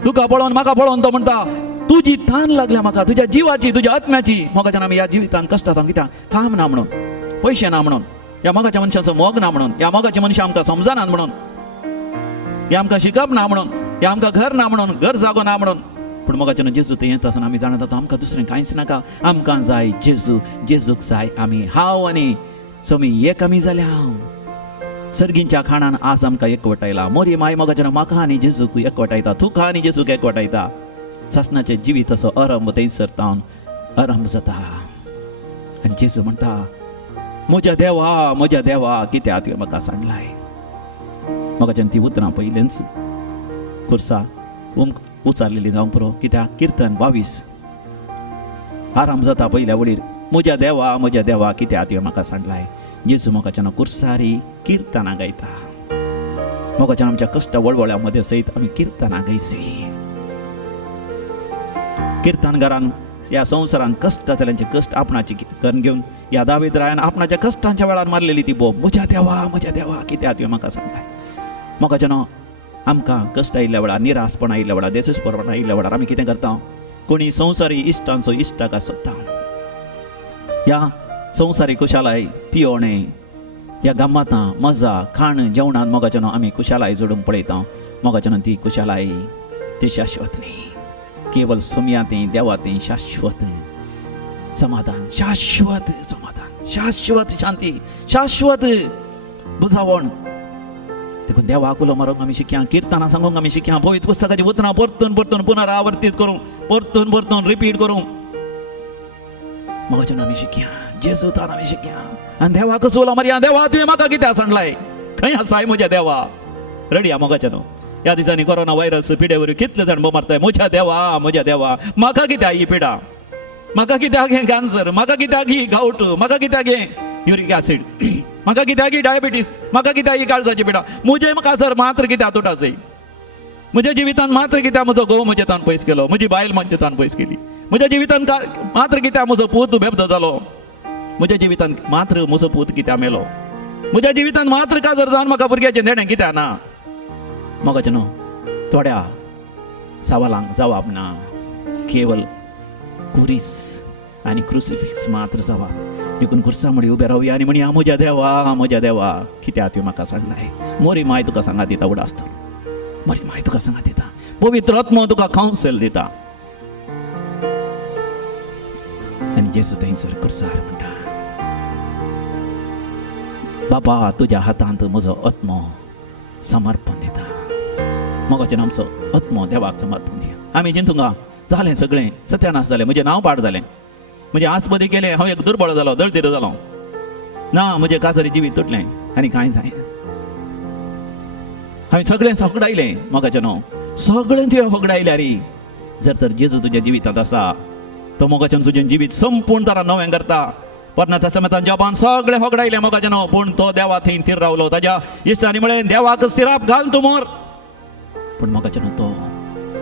तुका पळोवन म्हाका पळोवन तो म्हणटा, तुजी तान लागल्या म्हाका, तुज्या जिवाची, तुज्या आत्म्याची. मोगाच्यान आमी ह्या जिवितांत कश्टात कित्याक काम ना म्हणून, पयशे ना म्हणून, ह्या मोगाच्या मनशाचो मोग ना म्हणून, ह्या मोगाची मनशां आमकां समजनात म्हणून, हे आमकां शिकप ना म्हणून, हे आमकां घर ना म्हणून, घर जागो ना म्हणून. पूण मोगाच्यान जेजू थंय येता आसतना आमी जाणा जाता आमकां दुसरें कांयच नाका. आमकां जाय जेजू. जेजूक जाय आमी. हांव आनी समी एक आमी जाल्या. सर्गींच्या खाणान आज आमकां एकवटायला. मोरी माय मोगाच्यान म्हाका आनी जेजूक एकवटायता. तुका आनी जेजूक एकवटायता. सासणाचे जिवीत असो आरंभ थंयसर तावन आरंभ जाता. आनी जेजू म्हणटा, म्हज्या देवा कित्याक तुवें म्हाका सांडलाय. मोगाच्यान ती उतरां पयलेंच कुर्सा उचारलेली जावंक पुरो. कित्याक कीर्तन 22 आरंभ जाता पयल्या वळीर, म्हज्या देवा कित्याक तुवें म्हाका सांडलाय. जेजू मोगाच्यान कुर्सारी किर्तनां गायता. मोगाच्यान आमच्या कश्ट वळवळ्या मदें सयत आमी किर्तनां गायची. किर्तनगारान ह्या संवसारान कश्ट जाल्यांचे कश्ट आपणाची करून घेवन ह्या दावीद रायान आपणाच्या कश्टांच्या वेळार मारलेली ती बोब, म्हज्या देवा कित्याक तुवें म्हाका सांगलाय. मोगाच्यान आमकां कश्ट आयिल्ल्या वेळार, निरासपण आयिल्ल्या वेळार, देसपण आयिल्ल्या वेळार आमी कितें करता, कोणी संवसारी इश्टांचो इश्टाक सोदता. ह्या संवसारी कुशालाय, पियोणें, ह्या गम्मातां, मजा, खाण, जेवणांत मोगाच्यान आमी कुशालाय जोडूंक पळयता. मोगाच्यान ती कुशालाय ती शाश्वत न्ही. केवळ सोम्यातें देवातें शाश्वत. समाधान, शाश्वत समाधान, शाश्वत शांती, शाश्वत बुजावण देखून देवाक उलो मारूंक आमी शिकया, किर्तनां सांगूंक आमी शिकया, पवित्र पुस्तकाची उतरां परतून परतून पुनरावर्तीत करूंक, परतून परतून रिपीट करूंक मोगाच्यान आमी शिकया, जेजूतान आमी शिकया. आनी देवा कसो उलो मारया, देवा तुवें म्हाका कित्याक सांडलाय, खंय आसाय म्हज्या देवा. रडया मोगाच्यान. ह्या दिसांनी कोरोना व्हायरस पिडेवरी कितले जाण मारताय. म्हज्या देवा म्हाका कित्याक ही पिडा, म्हाका कित्याक हे कॅन्सर, म्हाका कित्याक ही गावट, म्हाका कित्याक हे युरिक ऍसिड, म्हाका कित्याक ही डायबिटीस, म्हाका कित्याक ही काळजाची पिडा. म्हजे कासर मात्र कित्याक तुटाचंय. म्हज्या जिवितान मात्र कित्याक म्हजो घोव म्हजेतान पयस केलो, म्हजी बायल म्हजेतान पयस केली. म्हज्या जिवितान मात्र कित्याक म्हजो पूत बेबदो जालो. म्हज्या जिवितान मात्र म्हजो पूत कित्याक मेलो. म्हज्या जिवितान मात्र काजर जावन म्हाका भुरग्याचें देणें कित्याक ना. मोगाचें न्हू, थोड्या सवालांक जवाब ना, केवळ कुरीस आनी क्रुसिफिक्स मात्र जवाब. देखून कुर्सा म्हणी उबे रावया आनी म्हणया, म्हज्या देवा कित्याक तुवें म्हाका सांडलाय. मोरी माय तुका सांगात दिता उडासतो, मोरी माय तुका सांगात दिता, पवित्र आत्मो तुका कावंसल दिता. आनी जेजू थंयसर कुर्सार म्हणटा, बाबा तुज्या हातांत म्हजो आत्मो समर्पण दिता. मोगाचें आमचो आत्मो देवाक समर्पण दिया. आमी चिंतूंगा जालें सगळें सत्यानाश जालें, म्हजें नांव पाड जालें, म्हजें आसपदी केलें, हांव एक दुर्बळ जालो, दळतीर जालो ना, म्हजें काजरी जिवीत तुटलें आनी कांय जायना. हांवें सगळें होगडायलें. मोगाचें न्हू, सगळें तुवें होगडायलें रे. जर तर जेजू तुज्या जिवितांत आसा, तो मोगाचें तुजें जिवीत संपूर्ण तरां नवें करता. परना तसमेतान जपान सगळें होगडायलें मोगाचें न्हू, पूण तो देवा थंय थीर रावलो. ताज्या इश्टांनी म्हळें, देवाक सिराप घाल तूं मोर. पूण मोगाचें न्हू, तो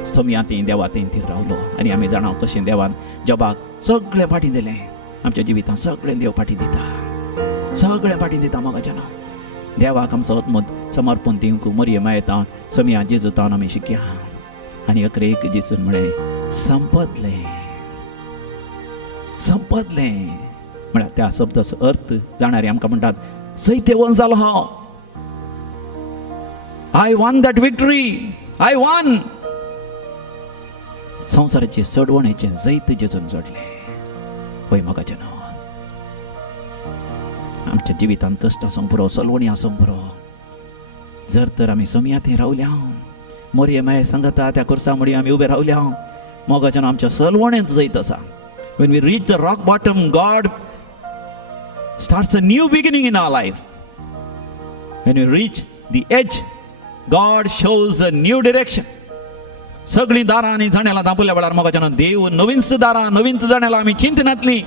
स्तोमियाती देवा थंय थीर रावलो. आनी आमी जाणां कशें देवान जबाक सगळें फाटीं दिलें. आमच्या जिवितांत सगळें देव फाटीं दिता, सगळें फाटीं दिता. मोगाचें न्हू, देवाक आमचो आत्मो समर्पण दिवंक मरये मायेतान समिया जेजूतान आमी शिकया. आनी अकरे एक जेजून म्हळें, संपतलें म्हळ्यार त्या शब्दाचो अर्थ जाणारे आमकां म्हणटात, सैते वंश जालो हांव, I won that victory, I won. संवसाराचे सोडवणेचें जैत जेजून जोडलें. वय मोगाचें न्हू, आमच्या जिवितांत कश्ट आसूंक पुरो, सोलवणी आसूंक पुरो. जर तर आमी समिया थंय रावल्या, मोरये माये सांगता त्या कुर्सा मुडी आमी उबे रावल्या, मोगाचें न्हू, आमच्या सोलवणेंत जैत आसा. When we reach the rock bottom, God starts a new beginning in our life. When we reach the edge, God shows a new direction. सगळीं दारां आनी जणेलां धांपल्या वेळार मोगाचें न्हू, देव नवींच दारां, नवींच जणेलां आमी चिंतनांतलीं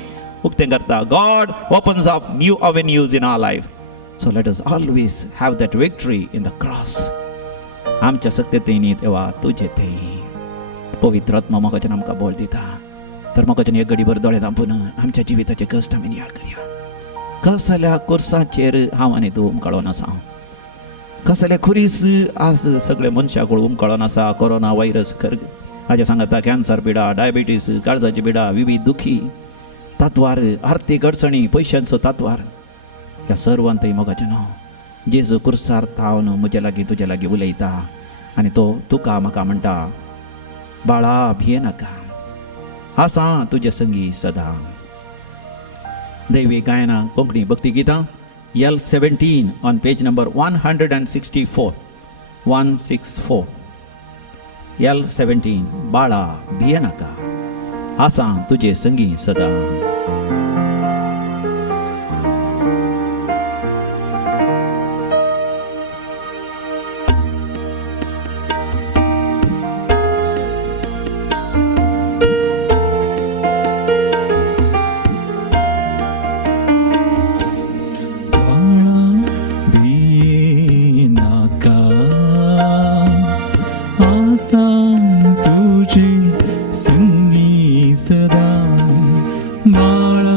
उक्तें करता. God opens up new avenues in our life. So let us always have that victory in the cross. आमच्या सत्तेंत देवा तुजे थंय पवित्र आत्मा मोगाचें आमकां बोल दिता. तर मोगाचें एक घडीभर दोळे धांपून आमच्या जिविताचे कश्ट आमी नियाळ करया. कसल्या कुर्साचेर हांव आनी तूं उमकळोन आसा, कसले खुरीस आज सगळे मनशाक उमकळोन आसा. कोरोना व्हायरस हाजे सांगता, कॅन्सर पिडा, डायबिटीस, काळजाची पिडा, विविध दुखी तातवार, आर्थीक अडचणी, पयशांचो तातवार, ह्या सर्वांतय मोगाचें न्हू, जेजू कुर्सार थावन म्हजे लागीं तुजे लागीं उलयता. आनी तो तुका म्हाका म्हणटा, बाळा भिये नाका, आसा तुजे संगी सदां. दैवी गायनां कोंकणी भक्ती गितां L17 on page number 164, 164, L17. बाळा भिये नाका, आसा तुजे संगी सदां. तुझे संगी सदा, बाळा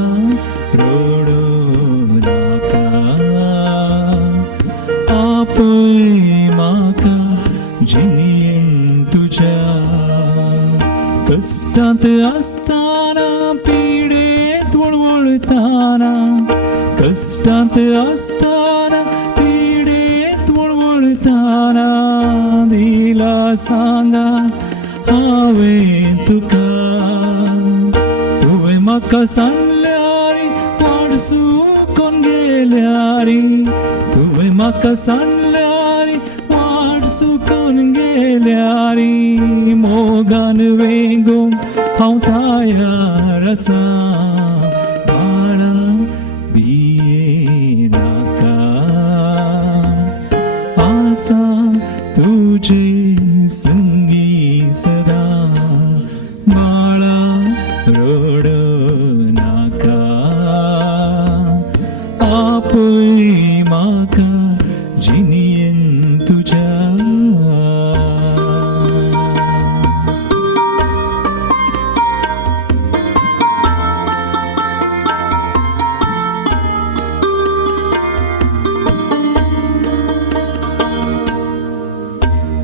रडो नाका, आपय म्हाका जिणेन तुज्या. कश्टांत आसतना, पिडेत वळवळताना, कश्टांत आसतना, पिडेत वळवळताना, दिला सांगा हांवें तुका, तुवें म्हाका म्हाका सांडल्यारी वाडसून गेल्यारी तुवें म्हाका सांडल्यारी वाडसून गेल्यारी मोगान वेगोंक हांव तयार आसा बाळा भियेनाका आसा तुजे संगी सदा बाळा रडनाका आपय म्हाका जिणयेन तुज्या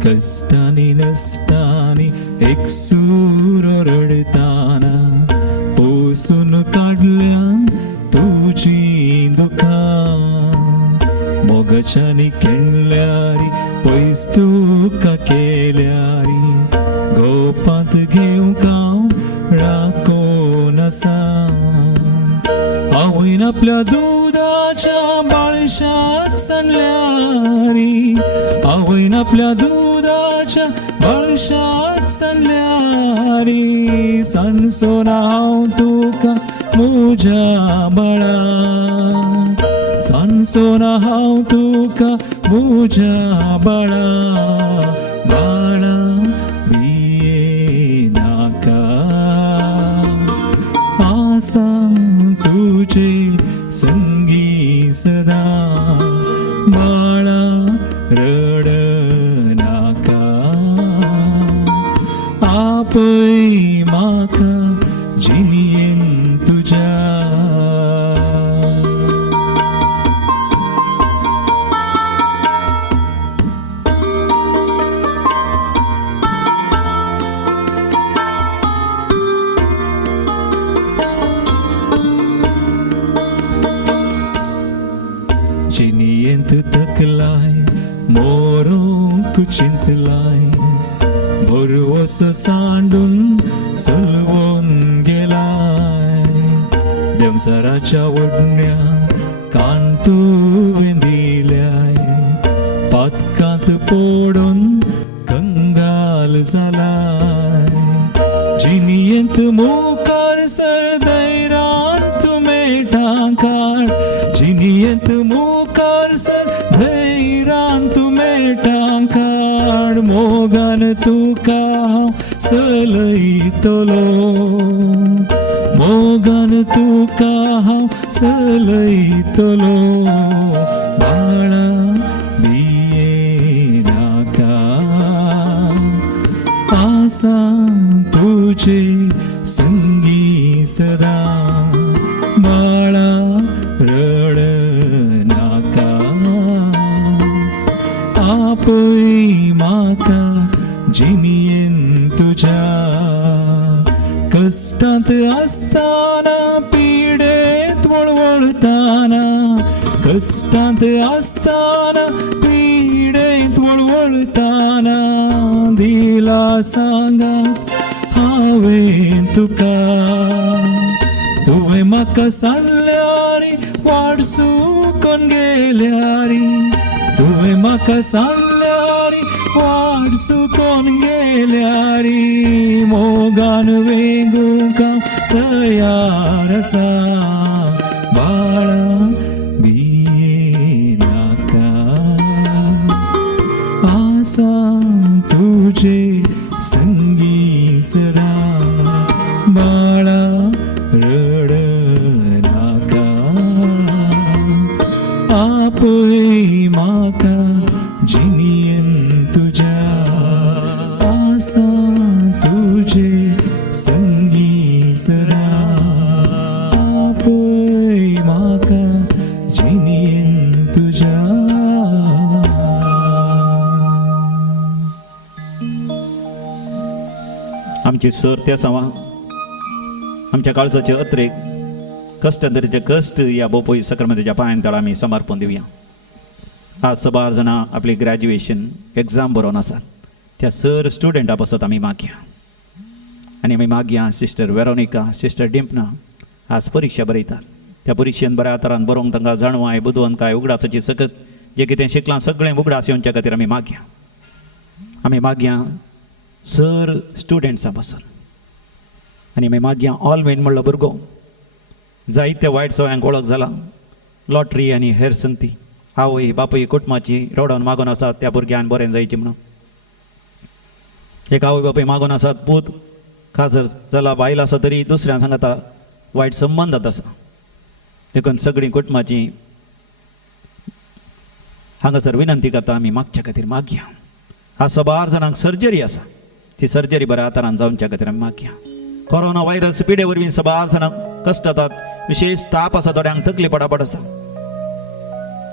कष्टांनी नसतांनी एकसूर रडताना पोसून काडल्यान तुजी दुकां मोगाच्यानी केणल्यारी पयस तुका केल्यारी गोपांत घेवंक हांव राखोन आसा आवयन आपल्या दुदाच्या बाळशाक सांडल्यारी आवयन आपल्या दुदाच्या बाळशाक सांडल्यारी सांजसोन हांव तुका म्हज्या बाळा सांजसोन हांव तुका म्हज्या बाळा बाळा भियेनाका आसा तुजे संगी सदा बाळा रडनाका आपय म्हाका जिणयेन तुज्या जिणयेंत तकलाय मोरोंक चिंतलाय भरवस सांडून सलवून गेलाय देवसराच्या वडण्या कान तुवें दिल्याय पातकांत पडून कंगाल जालाय जिणयेंत मुखार सर धैर्यान तुवें टांकाड जिणयेंत मुखार सर धैर्यान तुवें टांकाड मोगान तुका हांव चलयतलो मोगान तुका हांव चलयतलो बाळा भियेनाका आसा तुजे संगी सदा बाळा रडनाका आपय म्हाका जिणयेन तुज्या कष्टांत आसताना पिडेत वळवळताना कष्टांत आसताना पिडेत वळवळताना दिला सांगात हांवें तुका तुवें म्हाका सांडल्यारी वाडसून गेल्यारी तुवें म्हाका सांडल्यारी वाडसून गेल्यारी मोगान वेगूंक हांव तयार आसा बाळा भियेनाका आसा तुजे संगी सदा बाळा रडनाका आपय म्हाका जिणयेन तुज्या आसा तुजे संगी सदा आपय म्हाका जिणयेन तुज्या आमची सर त्या सवा आमच्या काळजाचे अत्रेक कष्टदरीचे कष्ट या बोपोई सक्रामेंताच्या पांयांतळ आमी समर्पण दिवया. आज 12 जाणां आपली ग्रॅज्युएशन एग्जाम बरोवन आसात त्या सर स्टुडंटा पासत आमी मागया आनी आमी मागया सिस्टर वेरोनिका सिस्टर डिंपना आज परीक्षा बरयतात. त्या परीक्षेन बऱ्या तरान बरोवंक तांकां जाणवाय बुदवंत काय उगडासाची सकत जे कितें शिकलां सगळें उगडास येवच्या खातीर आमी मागया सर स्टुडंट्सां पासून आनी आमी मागया ऑल मेन म्हणलो भुरगो जायत्या वायट सवयांक वळख जाला. लॉटरी आनी हेर संती आवय बापूय कुटुंबाची रोडावन मागून आसात त्या भुरग्यान बरें जायचें म्हणून. एक आवय बापूय मागून आसात पूत खासर जाला बायल आसा तरी दुसऱ्यां सांगाता वायट संबंदात आसा. देखून सगळीं कुटुंबाची हांगासर विनंती करता आमी मागच्या खातीर मागया. आज सबार जाणांक सर्जरी आसा ती सर्जरी बऱ्या तरान जावच्या खातीर आमी मागया. कोरोना व्हायरस पिडे वरवीं सबार जाणांक कश्ट जातात. विशेष ताप आसा थोड्यांक तकली पडापड आसा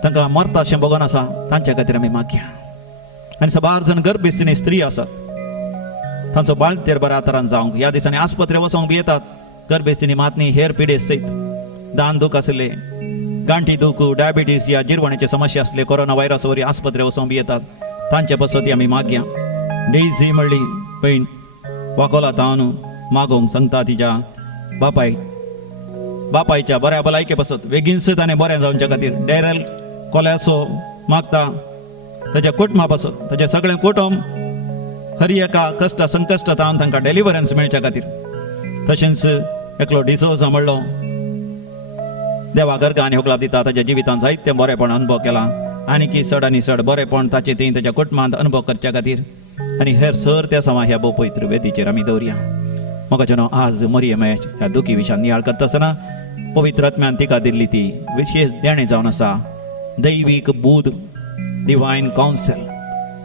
तांकां मरता अशें बघून आसा तांच्या खातीर आमी मागया. आनी सबार जाण गर्भस्थीनी स्त्री आसात तांचो बाळंतेर बऱ्या तरान जावंक ह्या दिसांनी आस्पत्रे वचोंक बी येतात. गर्भस्थीनी मातनी हेर पिडे सयत दान दूख आसले गांठी दूख डायबिटीस या जिरवण्याचे समस्या असले कोरोना व्हायरस वरी आस्पत्रे वचोंक बी येतात तांच्या पसती आमी मागया. डेझी म्हणली बहीण वाकोला तावन मागोंक सांगता तिच्या बापायच्या बऱ्या भलायके पासत बेगीनच ताणें बरें जावच्या खातीर. डॅरल कोल्यासो मागता ताच्या कुटुंबा पासत ताचें सगळें कुटुंब हर एका कश्ट संकश्ट तावन तांकां डेलिव्हरन्स मेळच्या खातीर. तशेंच एकलो डिसोजा म्हणलो देवा गर्ग आनी होगला दिता ताच्या जिवितांत जायते बरेपण अनुभव केला आनी की चड आनी चड बरेपण ताचे ती ताच्या कुटुंबांत अनुभव करच्या खातीर आनी हेर सर त्या समा ह्या पवित्र वेदीचेर आमी दवरया. म्हाका न्हू आज मरियम ह्या दुखी विशयान नियाळ करता आसतना पवित्र आत्म्यान तिका दिल्ली ती विशेष देणे जावन आसा दैवीक बूद डिवायन कावन्सिल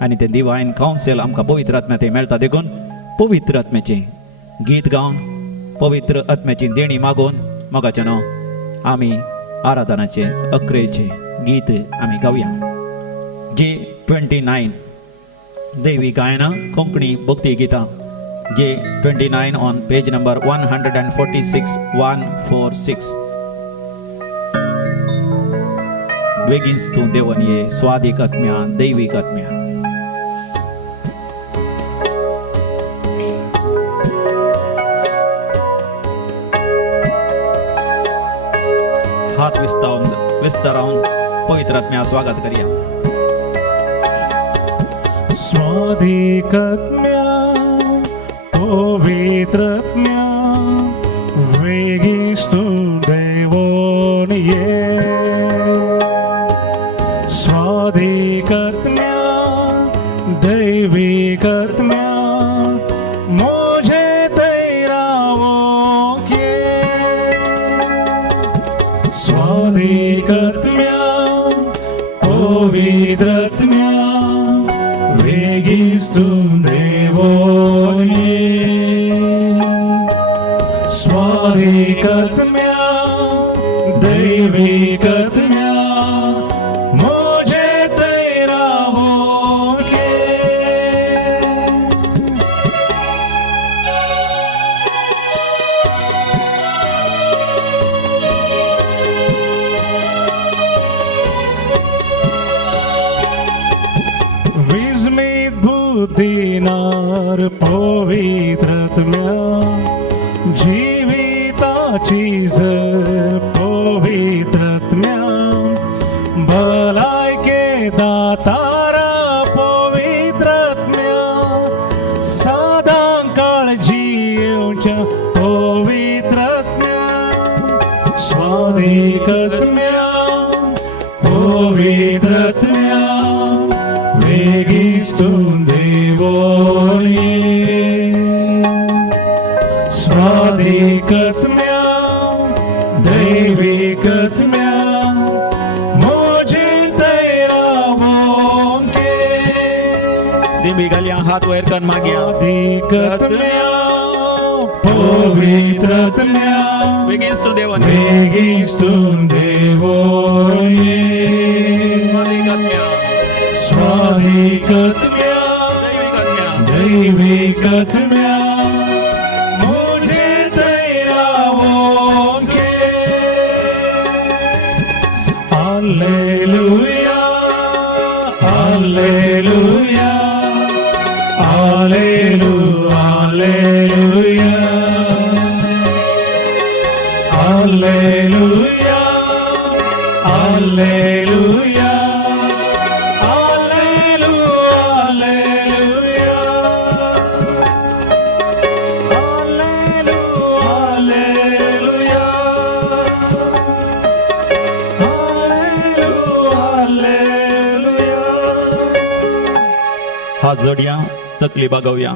आनी ते डिवायन कावन्सिल आमकां पवित्र आत्म्या थंय मेळटा. देखून पवित्र आत्म्याचें गीत गावन पवित्र आत्म्याची देणी मागून मोगाचें न्हू आमी आराधनाचे अकरेचे गीत आमी गावया. J29 दैवी गायनां कोंकणी भक्ती गितां J29 ऑन पेज नंबर 146. बेगीनच तूं देवन ये स्वादीक आत्म्या दैवीक आत्म्या. हात विस्तारावन पवित्र आत्म्या स्वागत करूया. स्वादिक आत्म्या पवित्र आत्म्या वेगीच तूं देवोन ये. स्वादिक आत्म्या दैवीक आत्म्या मुझे थंय रावोंक ये. स्वादिक आत्म्या पवित्र आत्म्या वेगीच तूं देवोन ये. स्वादिक आत्म्या दैवीक आत्म्या मुझे थंय रावोंक ये. विस्मित बुद्धीनार पवित्र आत्म्या जीविताची झर पवित्र आत्म्या भलायके दातारा पवित्र आत्म्या सदां काळजी येवच्या पवित्र आत्म्या. स्वादिक आत्म्या पवित्र आत्म्या वेगीच तूं देवोन ये. स्वादिक आत्म्या दैवीक आत्म्या मुझे थंय रावोंक ये. दिमी घालया हात वयर करून मागया. स्वादिक आत्म्या पवित्र आत्म्या बेगीनच तूं देवन वेगीच तूं देवोन ये. स्वादिक आत्म्या स्वादिक आत्म्या दैवीक आत्म्या मुझे थंय रावोंक ये. Hallelujah hallelujah hallelujah hallelujah Alleluia. Alleluia. Alleluia. Alleluia. हात जोडया, तकली बागवया.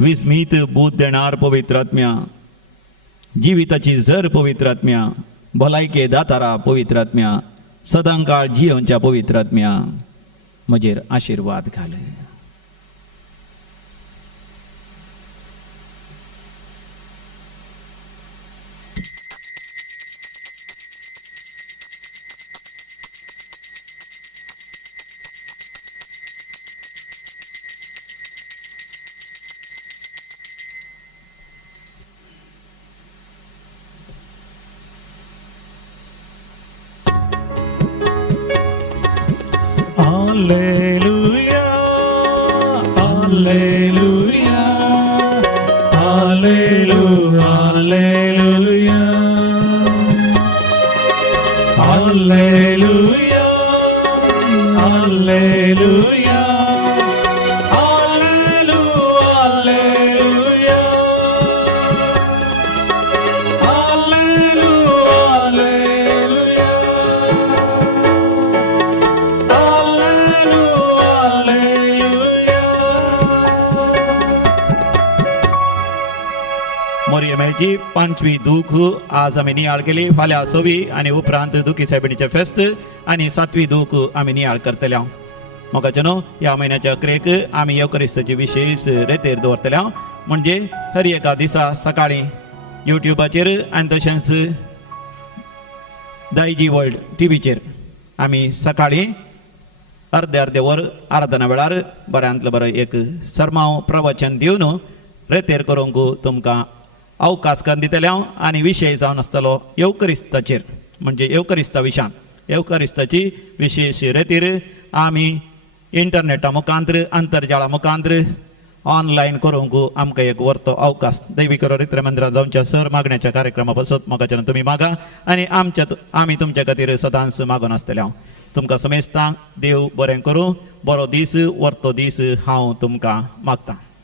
विस्मित बोध देणार पवित्र आत्म्या, जिविताची झर पवित्र आत्म्या, भलायके दातारा पवित्र आत्म्या, सदांकाळ जियोंच्या पवित्र आत्म्या, म्हजेर आशीर्वाद घाल. Alleluia. Alleluia. Alleluia. Alleluia. Alleluia. Alleluia. मोरयेमेची 5वी दूख आज आम्ही नियाळ केली. फाल्यां 6वी आणि उपरांत दुखी सायबिणीचे फेस्त आणि 7वी दूख आम्ही नियाळ करतल्या. मोगाचनो ह्या म्हयन्याच्या अखेरेक आम्ही येवकरिस्ताची विशेष रेतेर दवरतल्या. म्हणजे हर एका दिसा सकाळी युट्यूबाचेर आनी तशेंच दायजी वर्ल्ड टीव्हीचेर आम्ही सकाळी अर्धे वर आराधना वेळार बऱ्यांतलो बरो एक सरमाव प्रवचन दिवन रेतेर करूंक तुमकां अवकाश करून दितल्या. आनी विशय जावन आसतलो येवकरिस्ताचेर, म्हणजे येवकरिस्ता विशयान. येवकरिस्ताची विशेष रेतीर आमी इंटरनेटा मुखांतर, अंतर्जाळा मुखांतर ऑनलायन करूंक आमकां एक वर्तो अवकाश. दैवीक रित्र मंदिरात जावच्या सर मागण्याच्या कार्यक्रमा पासत म्हाका तुमी मागा आनी आमी तुमच्या खातीर सदांच मागून आसतल्या. तुमकां समेस्तांक देव बरें करूं. बरो दीस, वर्तो दीस हांव तुमकां मागतां.